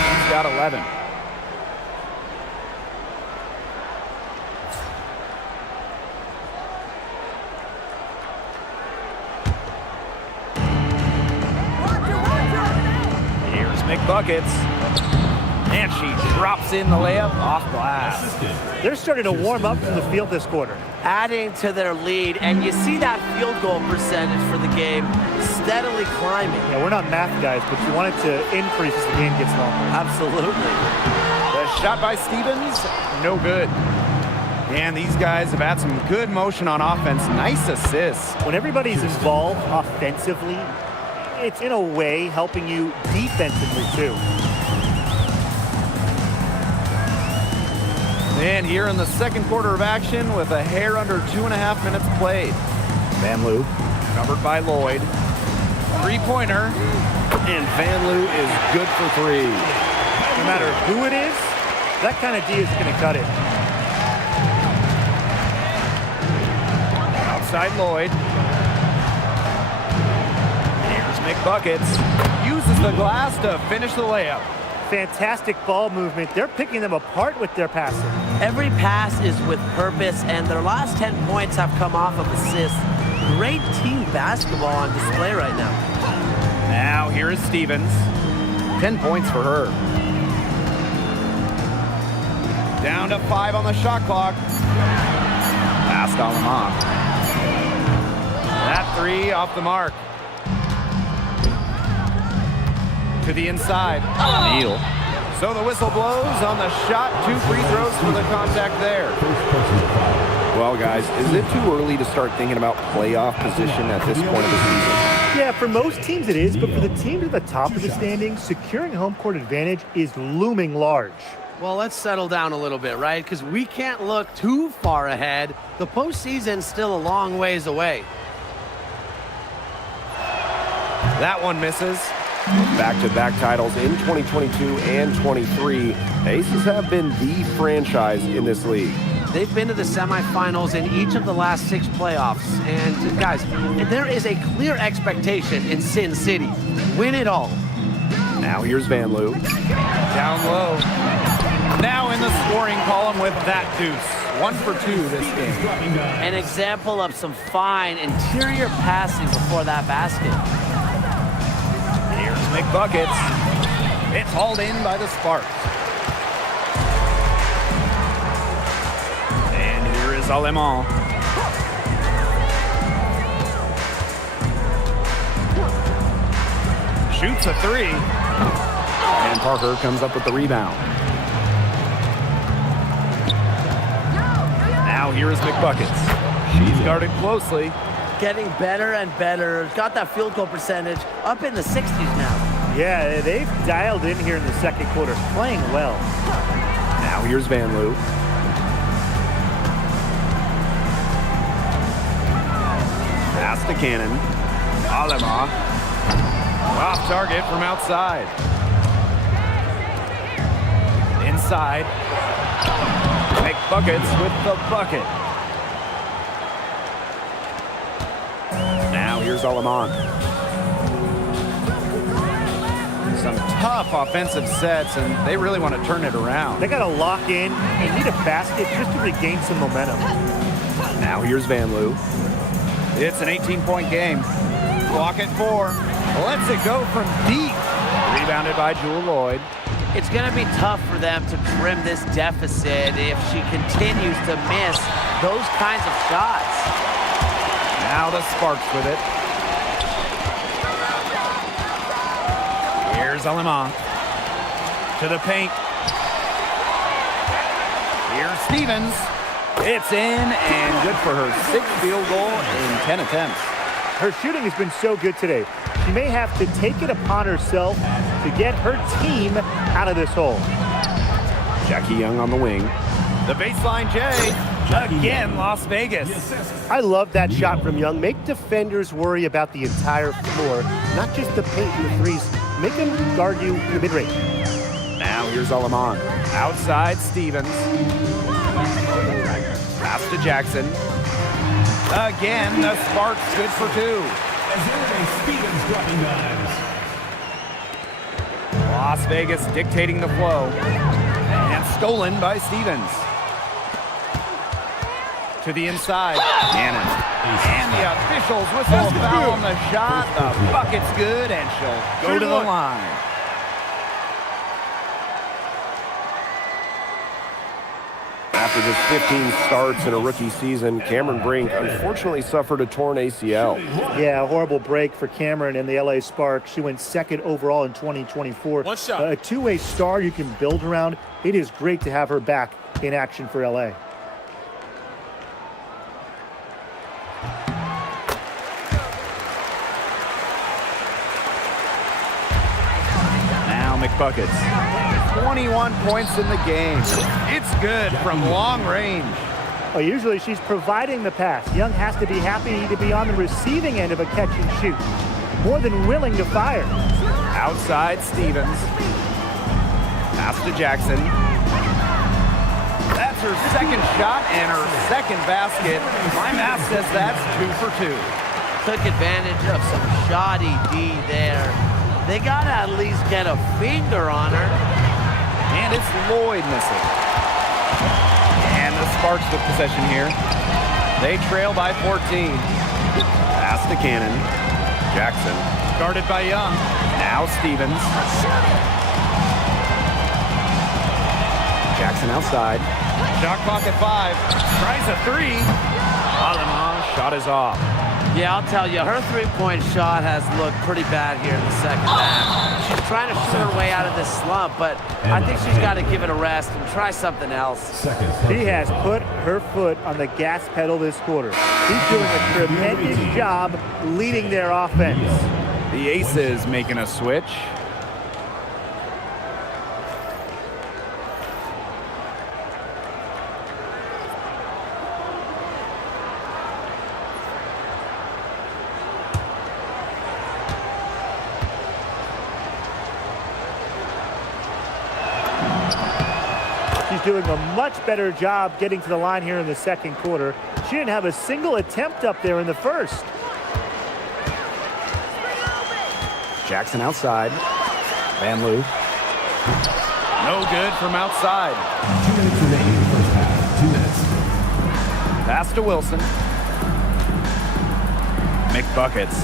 He's got 11. Here's McBuckets. And she drops in the layup off glass. They're starting to warm up from the field this quarter. Adding to their lead, and you see that field goal percentage for the game steadily climbing. Yeah, we're not math guys, but you want it to increase as the game gets longer. Absolutely. The shot by Stevens, no good. And these guys have had some good motion on offense. Nice assists. When everybody's involved offensively, it's in a way helping you defensively too. And here in the second quarter of action with a hair under 2.5 minutes played. Van Loo. Covered by Lloyd. Three-pointer. And Van Loo is good for 3. No matter who it is, that kind of D is going to cut it. Outside Lloyd. Here's McBuckets. Uses the glass to finish the layup. Fantastic ball movement. They're picking them apart with their passing. Every pass is with purpose, and their last 10 points have come off of assists. Great team basketball on display right now. Now here is Stevens. 10 points for her. Down to 5 on the shot clock. Passed on them off. That 3 off the mark. To the inside. Neal. So the whistle blows on the shot. 2 free throws for the contact there. Well, guys, is it too early to start thinking about playoff position at this point of the season? Yeah, for most teams it is, but for the teams at the top of the standings, securing home court advantage is looming large. Well, let's settle down a little bit, right? Because we can't look too far ahead. The postseason's still a long ways away. That one misses. Back-to-back titles in 2022 and 23. The Aces have been the franchise in this league. They've been to the semifinals in each of the last 6 playoffs. And guys, there is a clear expectation in Sin City. Win it all. Now here's Van Loo. Down low. Now in the scoring column with that deuce. 1 for 2 this game. An example of some fine interior passing before that basket. Here's McBuckets. It's hauled in by the Sparks. And here is Alemán. Shoots a 3. And Parker comes up with the rebound. Now here is McBuckets. She's guarded closely. Getting better and better. Got that field goal percentage up in the 60s now. Yeah, they've dialed in here in the second quarter, playing well. Now here's Van Loo. Pass to Cannon. Alemán. Off target from outside. Inside. McBuckets with the bucket. Now here's Alemán. Some tough offensive sets, and they really want to turn it around. They got to lock in and need a basket just to regain some momentum. Now here's Van Loo. It's an 18-point game. Block at 4. Lets it go from deep. Rebounded by Jewel Lloyd. It's going to be tough for them to trim this deficit if she continues to miss those kinds of shots. Now the Sparks with it. Here's Wnba. To the paint. Here's Stevens. It's in, and good for her 6th field goal in 10 attempts. Her shooting has been so good today. She may have to take it upon herself to get her team out of this hole. Jackie Young on the wing. The baseline J. Again, Las Vegas. I love that shot from Young. Make defenders worry about the entire floor, not just the paint and the threes. Make them guard you in the mid-range. Now here's Alaman. Outside Stevens. Pass to Jackson. Again, the Sparks good for 2. Stevens dropping dimes. Las Vegas dictating the flow. And stolen by Stevens. To the inside. Cannon. And the officials whistle a foul on the shot. The bucket's good, and she'll go to the line. After just 15 starts in a rookie season, Cameron Brink unfortunately suffered a torn ACL. Yeah, a horrible break for Cameron and the LA Sparks. She went 2nd overall in 2024. One shot. A two-way star you can build around. It is great to have her back in action for LA. Now McBuckets. 21 points in the game. It's good from long range. Well, usually she's providing the pass. Young has to be happy to be on the receiving end of a catch and shoot. More than willing to fire. Outside Stevens. Pass to Jackson. That's her 2nd shot and her 2nd basket. My math says that's 2 for 2. Took advantage of some shoddy D there. They got to at least get a finger on her. And it's Lloyd missing. And the Sparks with possession here. They trail by 14. Pass to Cannon. Jackson. Guarded by Young. Now Stevens. Jackson outside. Shot clock at 5. Tries a 3. Wnba shot is off. Yeah, I'll tell you, her 3-point shot has looked pretty bad here in the 2nd half. She's trying to shoot her way out of this slump, but I think she's got to give it a rest and try something else. She has put her foot on the gas pedal this quarter. She's doing a tremendous job leading their offense. The Aces making a switch. She's doing a much better job getting to the line here in the 2nd quarter. She didn't have a single attempt up there in the 1st. Jackson outside. Van Loo. No good from outside. 2 minutes remaining in the first half. 2 minutes. Pass to Wilson. McBuckets.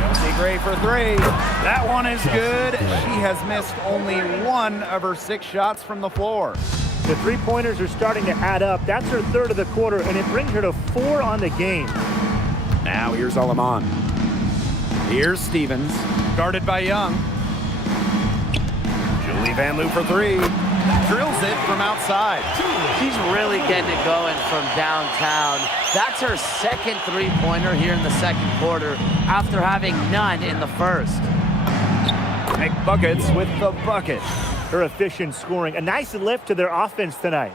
Chelsea Gray for 3. That one is good. She has missed only 1 of her 6 shots from the floor. The 3-pointers are starting to add up. That's her 3rd of the quarter, and it brings her to 4 on the game. Now here's Alaman. Here's Stevens. Guarded by Young. Julie Van Loo for 3. Drills it from outside. She's really getting it going from downtown. That's her 2nd 3-pointer here in the 2nd quarter after having none in the 1st. McBuckets with the bucket. Her efficient scoring. A nice lift to their offense tonight.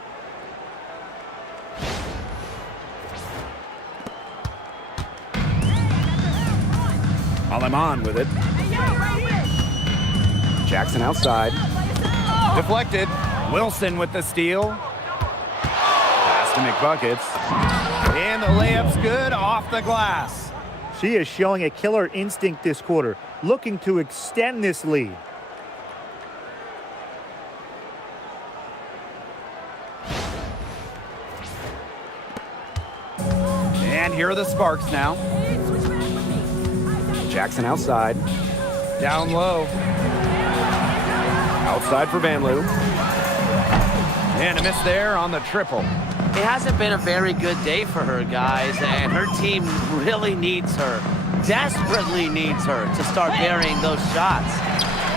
Alaman with it. Jackson outside. Deflected. Wilson with the steal. Pass to McBuckets. And the layup's good off the glass. She is showing a killer instinct this quarter, looking to extend this lead. And here are the Sparks now. Jackson outside. Down low. Outside for Van Loo. And a miss there on the triple. It hasn't been a very good day for her, guys, and her team really needs her, desperately needs her to start burying those shots.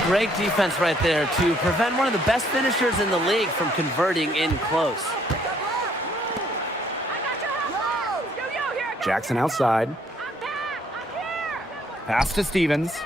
Great defense right there to prevent one of the best finishers in the league from converting in close. Jackson outside. Pass to Stevens.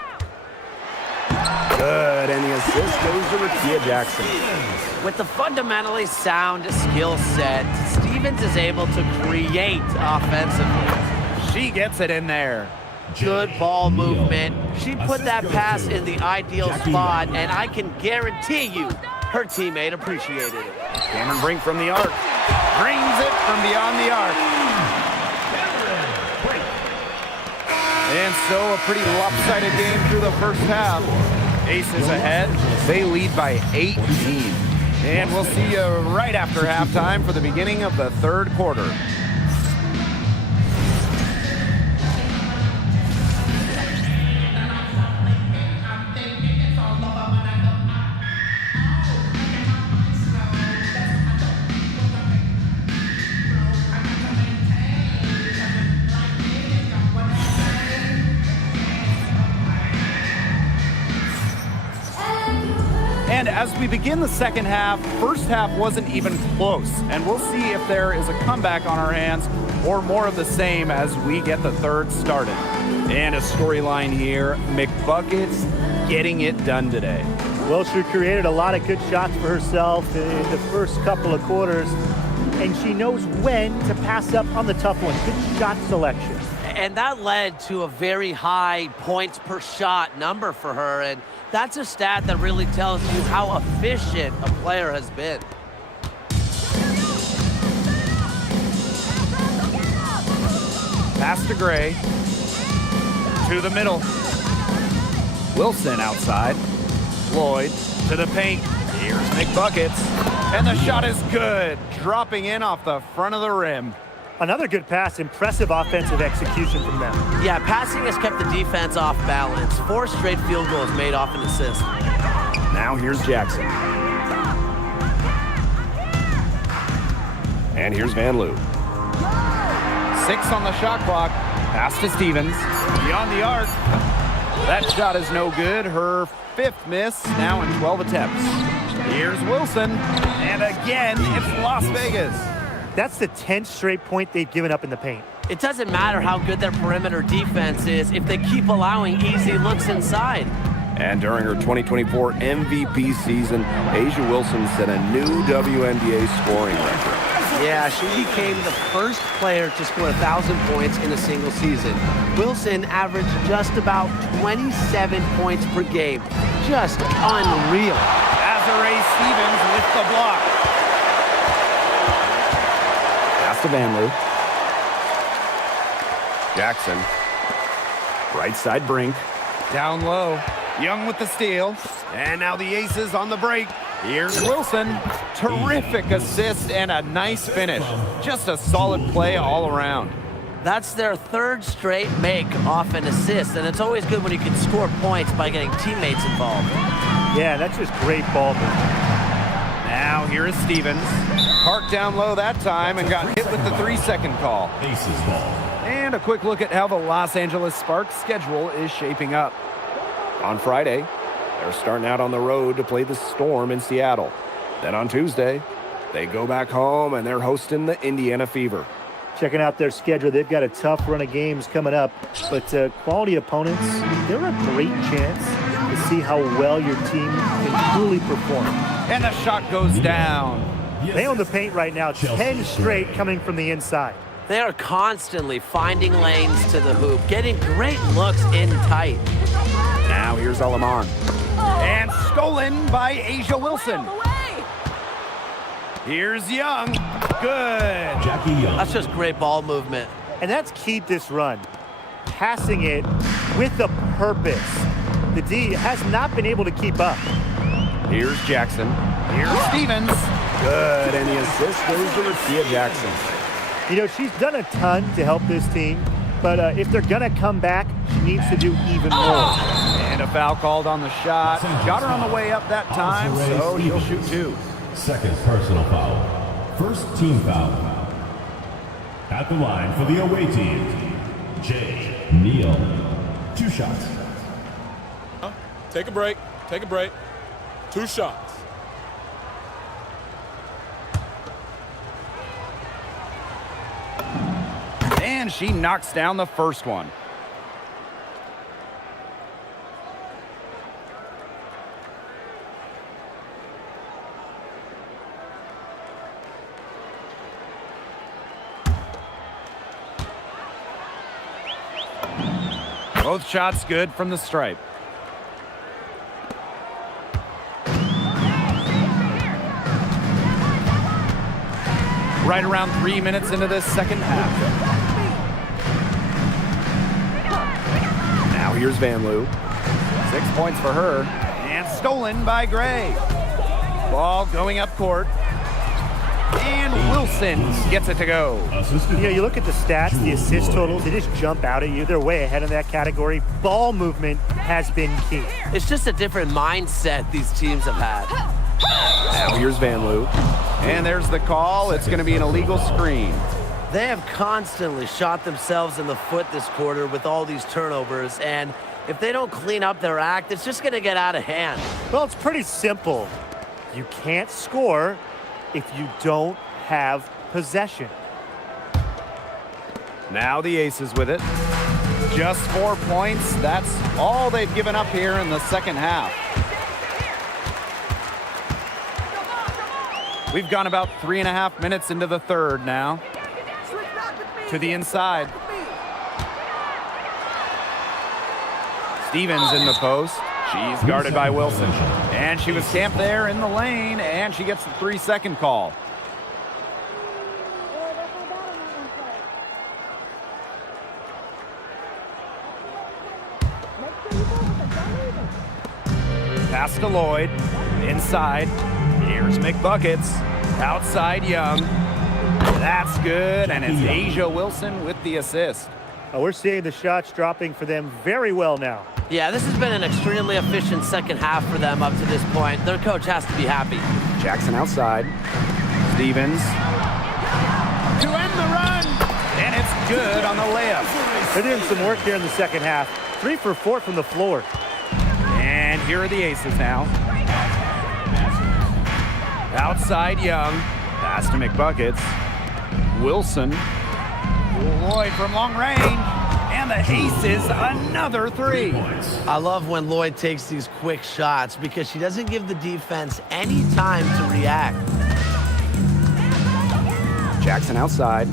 Good, and the assist goes to Rakia Jackson. With the fundamentally sound skill set, Stevens is able to create offensively. She gets it in there. Good ball movement. She put that pass in the ideal spot, and I can guarantee you her teammate appreciated it. Cameron Brink from the arc. Brings it from beyond the arc. And so a pretty lopsided game through the first half. Aces ahead. They lead by 18. And we'll see you right after halftime for the beginning of the third quarter. And as we begin the second half, first half wasn't even close. And we'll see if there is a comeback on our hands or more of the same as we get the third started. And a storyline here, McBuckets getting it done today. Well, she created a lot of good shots for herself in the first couple of quarters, and she knows when to pass up on the tough one. Good shot selection. And that led to a very high points per shot number for her, and that's a stat that really tells you how efficient a player has been. Pass to Gray. To the middle. Wilson outside. Lloyd to the paint. Here's McBuckets. And the shot is good. Dropping in off the front of the rim. Another good pass. Impressive offensive execution from them. Yeah, passing has kept the defense off balance. 4 straight field goals made off an assist. Now here's Jackson. And here's Van Loo. 6 on the shot clock. Pass to Stevens. Beyond the arc. That shot is no good. Her 5th miss, now in 12 attempts. Here's Wilson. And again, it's Las Vegas. That's the 10th straight point they've given up in the paint. It doesn't matter how good their perimeter defense is if they keep allowing easy looks inside. And during her 2024 MVP season, A'ja Wilson set a new WNBA scoring record. Yeah, she became the first player to score 1,000 points in a single season. Wilson averaged just about 27 points per game. Just unreal. Azaree Stevens with the block. Pass to Van Loo. Jackson. Right side Brink. Down low. Young with the steal. And now the Aces on the break. Here's Wilson. Terrific assist and a nice finish. Just a solid play all around. That's their 3rd straight make off an assist, and it's always good when you can score points by getting teammates involved. Yeah, that's just great ball movement. Now here is Stevens. Parked down low that time and got hit with the 3-second call. Aces ball. And a quick look at how the Los Angeles Sparks schedule is shaping up. On Friday, they're starting out on the road to play the Storm in Seattle. Then on Tuesday, they go back home and they're hosting the Indiana Fever. Checking out their schedule, they've got a tough run of games coming up, but quality opponents, they're a great chance to see how well your team can truly perform. And the shot goes down. They own the paint right now, 10 straight coming from the inside. They are constantly finding lanes to the hoop, getting great looks in tight. Now here's Alaman. And stolen by A'ja Wilson. Here's Young. Good. Jackie Young. That's just great ball movement. And that's keyed this run. Passing it with a purpose. The D has not been able to keep up. Here's Jackson. Here's Stevens. Good, and the assist goes to Rakia Jackson. You know, she's done a ton to help this team, but if they're going to come back, she needs to do even more. And a foul called on the shot. Got her on the way up that time, so she'll shoot 2. Second personal foul. First team foul. At the line for the away team, Jay Neal. 2 shots. Take a break. Take a break. 2 shots. And she knocks down the first one. Both shots good from the stripe. Right around 3 minutes into this second half. Now here's Van Loo. 6 points for her. And stolen by Gray. Ball going up court. And Wilson gets it to go. Yeah, you look at the stats, the assist totals, they just jump out at you. They're way ahead in that category. Ball movement has been key. It's just a different mindset these teams have had. Now here's Van Loo. And there's the call. It's going to be an illegal screen. They have constantly shot themselves in the foot this quarter with all these turnovers, and if they don't clean up their act, it's just going to get out of hand. Well, it's pretty simple. You can't score if you don't have possession. Now the Aces with it. Just 4 points. That's all they've given up here in the second half. We've gone about 3.5 minutes into the third now. To the inside. Stevens in the post. She's guarded by Wilson. And she was camped there in the lane, and she gets the 3-second call. Pass to Lloyd. Inside. Here's McBuckets. Outside Young. That's good, and it's Asia Wilson with the assist. We're seeing the shots dropping for them very well now. Yeah, this has been an extremely efficient second half for them up to this point. Their coach has to be happy. Jackson outside. Stevens. To end the run. And it's good on the layup. They're doing some work here in the second half. 3 for 4 from the floor. And here are the Aces now. Outside Young. Pass to McBuckets. Wilson. Lloyd from long range. And the Aces another 3. I love when Lloyd takes these quick shots because she doesn't give the defense any time to react. Jackson outside.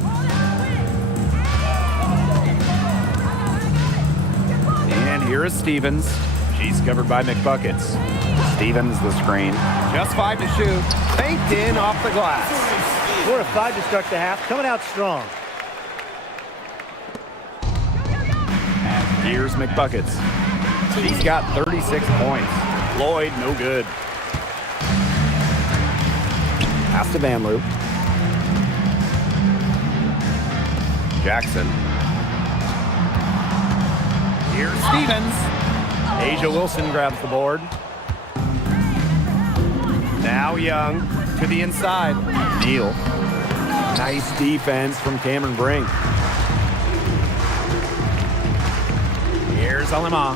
And here is Stevens. She's covered by McBuckets. Stevens the screen. Just 5 to shoot. Faked in off the glass. 4 of 5 to start the half. Coming out strong. Here's McBuckets. She's got 36 points. Lloyd, no good. Pass to Van Loo. Jackson. Here's Stevens. Asia Wilson grabs the board. Now Young to the inside. Neal. Nice defense from Cameron Brink. Here's Alema.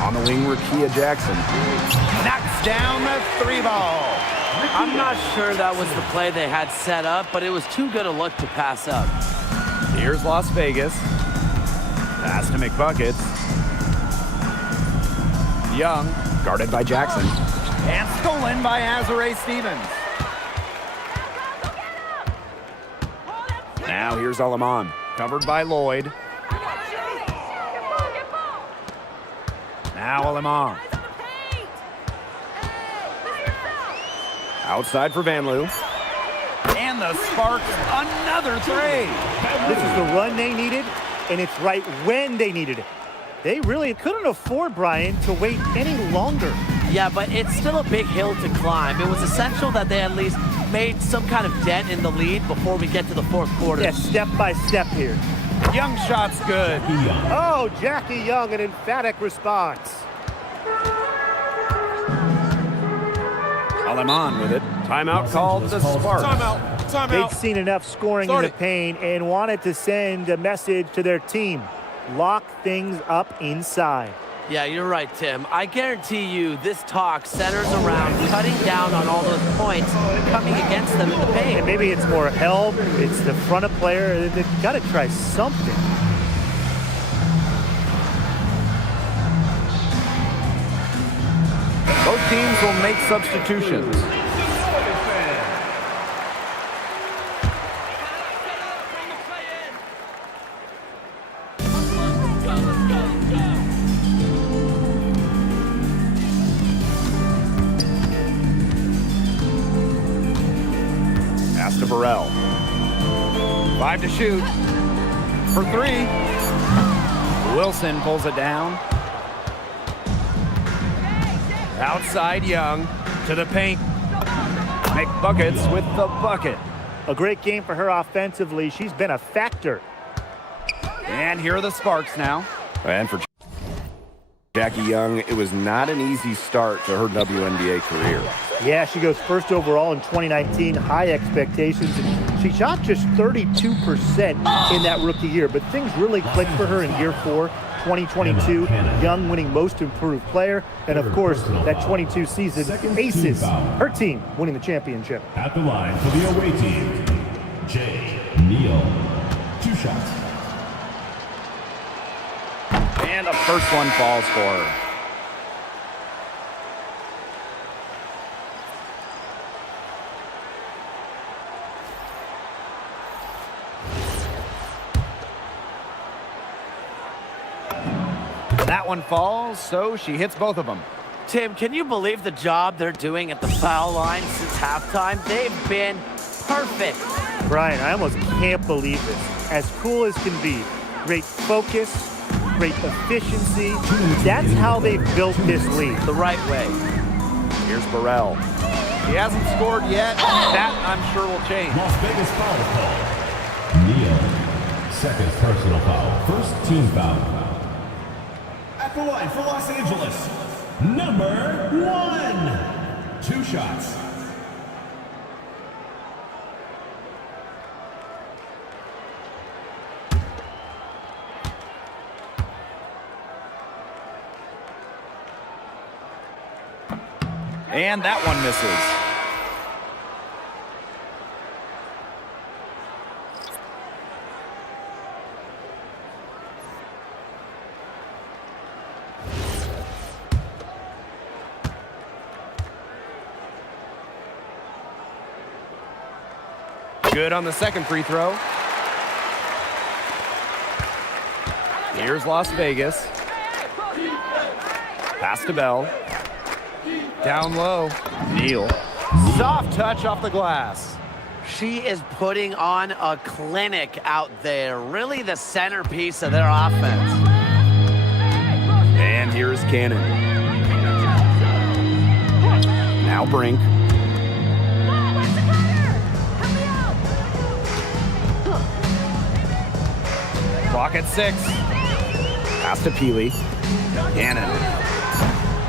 On the wing, Rakia Jackson. Knocks down the 3 ball. I'm not sure that was the play they had set up, but it was too good a look to pass up. Here's Las Vegas. Pass to McBuckets. Young. Guarded by Jackson. And stolen by Azare Stevens. Now here's Alaman. Covered by Lloyd. Now Alaman. Outside for Van Loo. And the Sparks, another 3. This is the run they needed, and it's right when they needed it. They really couldn't afford, Brian, to wait any longer. Yeah, but it's still a big hill to climb. It was essential that they at least made some kind of dent in the lead before we get to the fourth quarter. Yeah, step by step here. Young shot's good. Oh, Jackie Young, an emphatic response. Aleman with it. Timeout called the Sparks. Timeout. They'd seen enough scoring in the paint and wanted to send a message to their team. Lock things up inside. Yeah, you're right, Tim. I guarantee you this talk centers around cutting down on all those points coming against them in the paint. And maybe it's more help, it's the front of player. They've got to try something. Both teams will make substitutions. Pass to Burrell. 5 to shoot. For 3. Wilson pulls it down. Outside Young to the paint. Make buckets with the bucket. A great game for her offensively. She's been a factor. And here are the Sparks now. And for Jackie Young, it was not an easy start to her WNBA career. Yeah, she goes first overall in 2019, high expectations. And she shot just 32% in that rookie year, but things really clicked for her in year 4, 2022. Young winning most improved player, and of course, that 22 season, Aces, her team winning the championship. At the line for the away team, Jay Neal. 2 shots. And the first one falls for her. That one falls, so she hits both of them. Tim, can you believe the job they're doing at the foul line since halftime? They've been perfect. Brian, I almost can't believe this. As cool as can be. Great focus, great efficiency. That's how they've built this lead. The right way. Here's Burrell. He hasn't scored yet. That, I'm sure, will change. Las Vegas foul call. Neal. Second personal foul. First team foul. At the line for Los Angeles, number 1. 2 shots. And that one misses. Good on the second free throw. Here's Las Vegas. Pass to Bell. Down low. Neal. Soft touch off the glass. She is putting on a clinic out there. Really the centerpiece of their offense. And here's Cannon. Now Brink. Clock at 6. Pass to Peely. Cannon.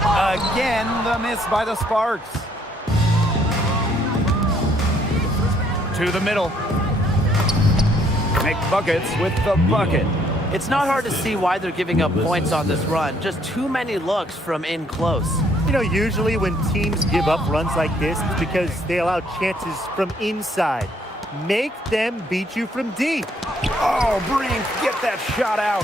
Again, the miss by the Sparks. To the middle. Make buckets with the bucket. It's not hard to see why they're giving up points on this run. Just too many looks from in close. You know, usually when teams give up runs like this, it's because they allow chances from inside. Make them beat you from deep. Oh, Brink, get that shot out.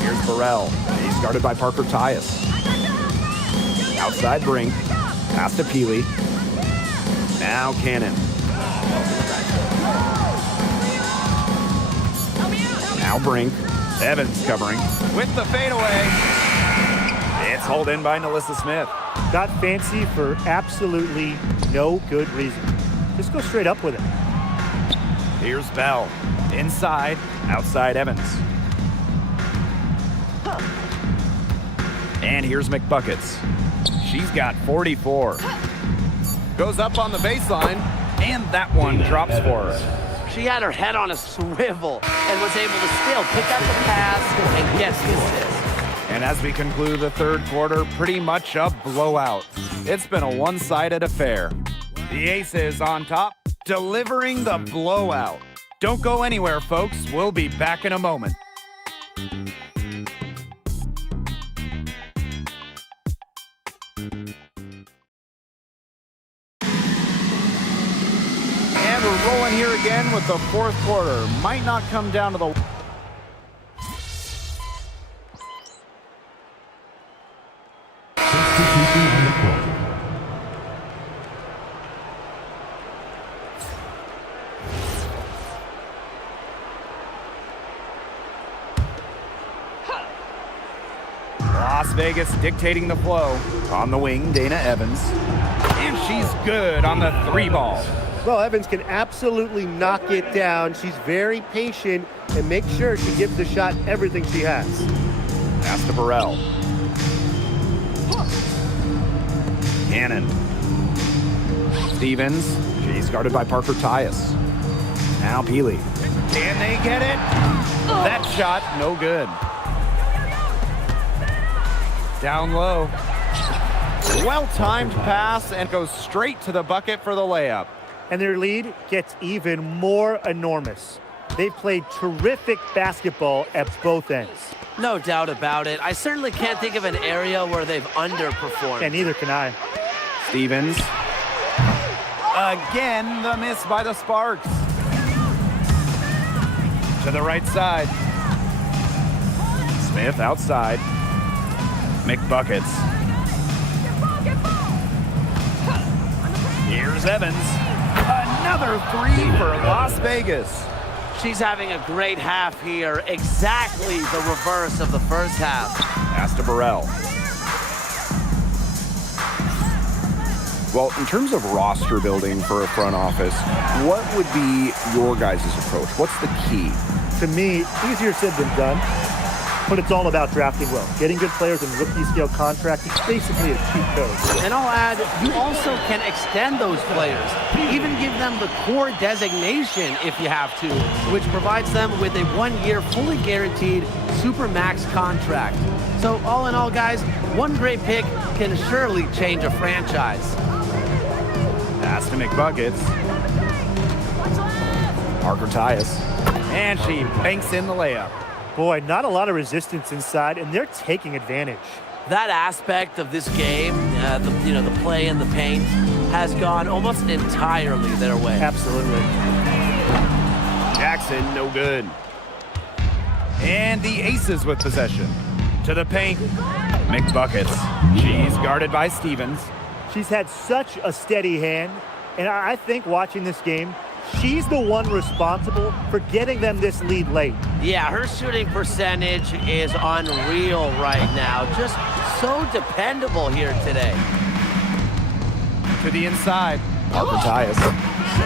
Here's Burrell. He's guarded by Parker Tyus. Outside Brink. Pass to Peely. Now Cannon. Now Brink. Evans covering with the fadeaway. It's hauled in by Nalissa Smith. Got fancy for absolutely no good reason. Just go straight up with it. Here's Bell. Inside. Outside Evans. And here's McBuckets. She's got 44. Goes up on the baseline, and that one drops for her. She had her head on a swivel and was able to still pick up the pass and get the assist. And as we conclude the third quarter, pretty much a blowout. It's been a one-sided affair. The Aces on top, delivering the blowout. Don't go anywhere, folks. We'll be back in a moment. And we're rolling here again with the fourth quarter. Might not come down to the... Las Vegas dictating the flow. On the wing, Dana Evans. And she's good on the three ball. Well, Evans can absolutely knock it down. She's very patient and makes sure she gives the shot everything she has. Pass to Burrell. Cannon. Stevens. She's guarded by Parker Tyus. Now Peely. Can they get it? That shot, no good. Down low. Well-timed pass and goes straight to the bucket for the layup. And their lead gets even more enormous. They've played terrific basketball at both ends. No doubt about it. I certainly can't think of an area where they've underperformed. And neither can I. Stevens. Again, the miss by the Sparks. To the right side. Smith outside. McBuckets. Here's Evans. Another three for Las Vegas. She's having a great half here. Exactly the reverse of the first half. Pass to Burrell. Well, in terms of roster building for a front office, what would be your guys' approach? What's the key? To me, easier said than done, but it's all about drafting well. Getting good players in rookie-scale contracts is basically a cheat code. And I'll add, you also can extend those players. Even give them the core designation if you have to, which provides them with a 1-year fully guaranteed Supermax contract. So all in all, guys, one great pick can surely change a franchise. Pass to McBuckets. Parker Tyus. And she banks in the layup. Boy, not a lot of resistance inside, and they're taking advantage. That aspect of this game, the play in the paint, has gone almost entirely their way. Absolutely. Jackson, no good. And the Aces with possession. To the paint. McBuckets. She's guarded by Stevens. She's had such a steady hand, and I think watching this game, she's the one responsible for getting them this lead late. Yeah, her shooting percentage is unreal right now. Just so dependable here today. To the inside. Parker Tyus.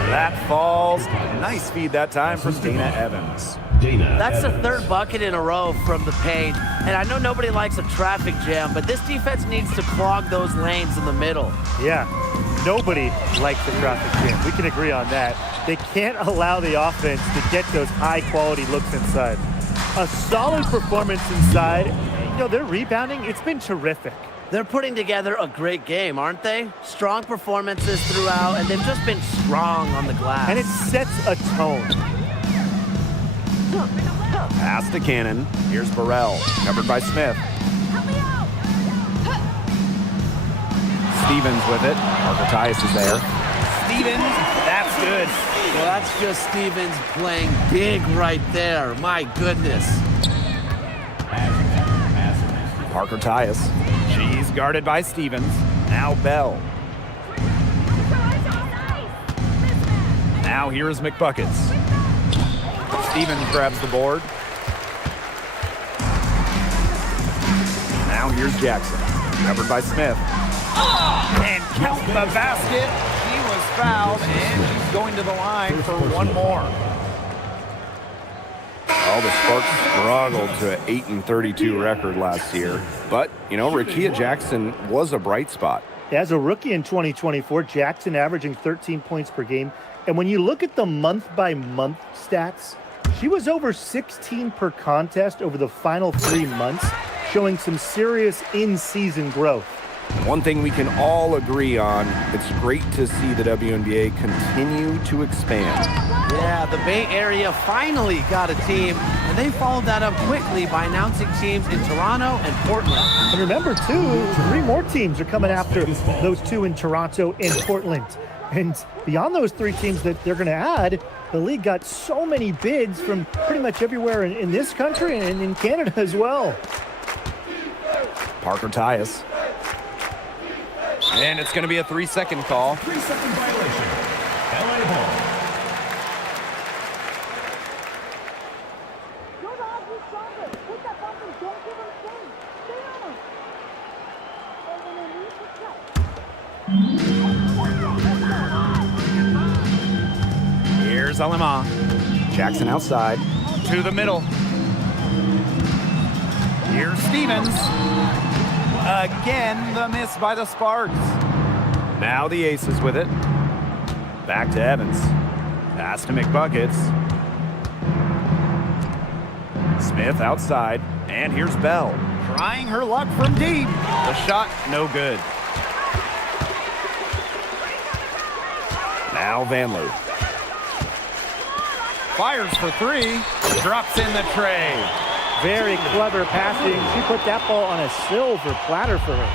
That falls. Nice feed that time from Dana Evans. That's the third bucket in a row from the paint. And I know nobody likes a traffic jam, but this defense needs to clog those lanes in the middle. Yeah, nobody likes the traffic jam. We can agree on that. They can't allow the offense to get those high-quality looks inside. A solid performance inside. You know, their rebounding, it's been terrific. They're putting together a great game, aren't they? Strong performances throughout, and they've just been strong on the glass. And it sets a tone. Pass to Cannon. Here's Burrell, covered by Smith. Stevens with it. Parker Tyus is there. Stevens, that's good. Well, that's just Stevens playing big right there. My goodness. Parker Tyus. She's guarded by Stevens. Now Bell. Now here's McBuckets. Stevens grabs the board. Now here's Jackson. Covered by Smith. And count the basket. She was fouled, and she's going to the line for one more. Well, the Sparks struggled to an 8-32 record last year. But, Rakia Jackson was a bright spot. As a rookie in 2024, Jackson averaging 13 points per game. And when you look at the month-by-month stats, she was over 16 per contest over the final 3 months, showing some serious in-season growth. One thing we can all agree on, it's great to see the WNBA continue to expand. Yeah, the Bay Area finally got a team, and they followed that up quickly by announcing teams in Toronto and Portland. And remember, too, 3 more teams are coming after those 2 in Toronto and Portland. And beyond those 3 teams that they're going to add, the league got so many bids from pretty much everywhere in this country and in Canada as well. Parker Tyus. And it's going to be a 3-second call. 3-second violation. LA ball. Here's Wnba. Jackson outside. To the middle. Here's Stevens. Again, the miss by the Sparks. Now the Aces with it. Back to Evans. Pass to McBuckets. Smith outside. And here's Bell. Trying her luck from deep. The shot, no good. Now Vanloo. Fires for 3. Drops in the tray. Very clever passing. She put that ball on a silver platter for her.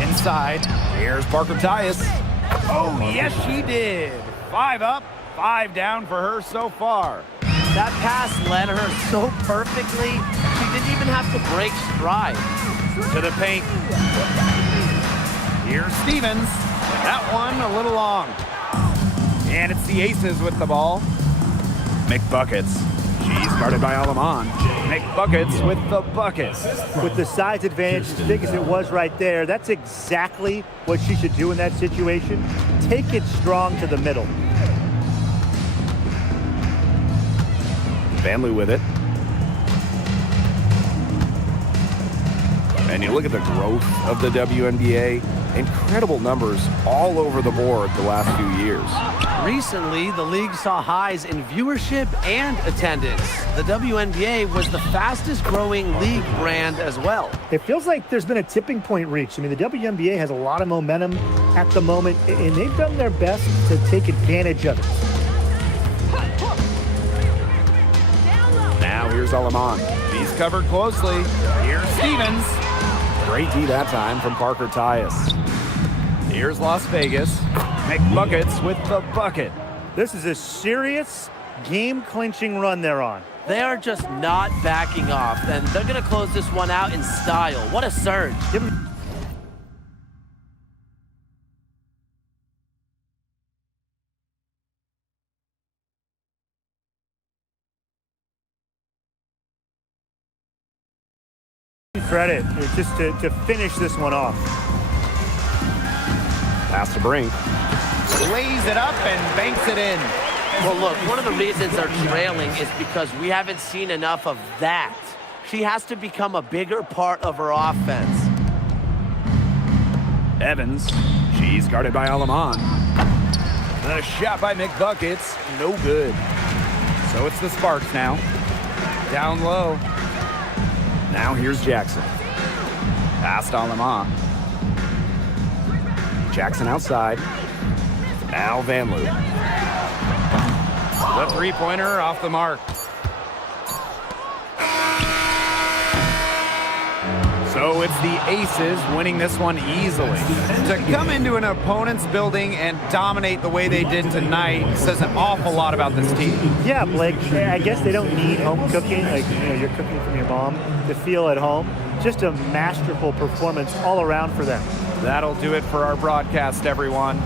Inside. Here's Parker Tyus. Oh, yes, she did. 5 up, 5 down for her so far. That pass led her so perfectly, she didn't even have to break stride. To the paint. Here's Stevens. That one a little long. And it's the Aces with the ball. McBuckets. She's guarded by Alaman. McBuckets with the bucket. With the size advantage as big as it was right there, that's exactly what she should do in that situation. Take it strong to the middle. Vanloo with it. And you look at the growth of the WNBA. Incredible numbers all over the board the last few years. Recently, the league saw highs in viewership and attendance. The WNBA was the fastest growing league brand as well. It feels like there's been a tipping point reached. I mean, the WNBA has a lot of momentum at the moment, and they've done their best to take advantage of it. Now here's Alaman. He's covered closely. Here's Stevens. Great D that time from Parker Tyus. Here's Las Vegas. McBuckets with the bucket. This is a serious game-clinching run they're on. They are just not backing off, and they're going to close this one out in style. What a surge. Credit just to finish this one off. Pass to Brink. Lays it up and banks it in. Well, look, one of the reasons they're trailing is because we haven't seen enough of that. She has to become a bigger part of her offense. Evans. She's guarded by Alaman. The shot by McBuckets, no good. So it's the Sparks now. Down low. Now here's Jackson. Past Alaman. Jackson outside. Now Vanloo. The three-pointer off the mark. So it's the Aces winning this one easily. To come into an opponent's building and dominate the way they did tonight says an awful lot about this team. Yeah, Blake, I guess they don't need home cooking, like you're cooking from your mom, to feel at home. Just a masterful performance all around for them. That'll do it for our broadcast, everyone.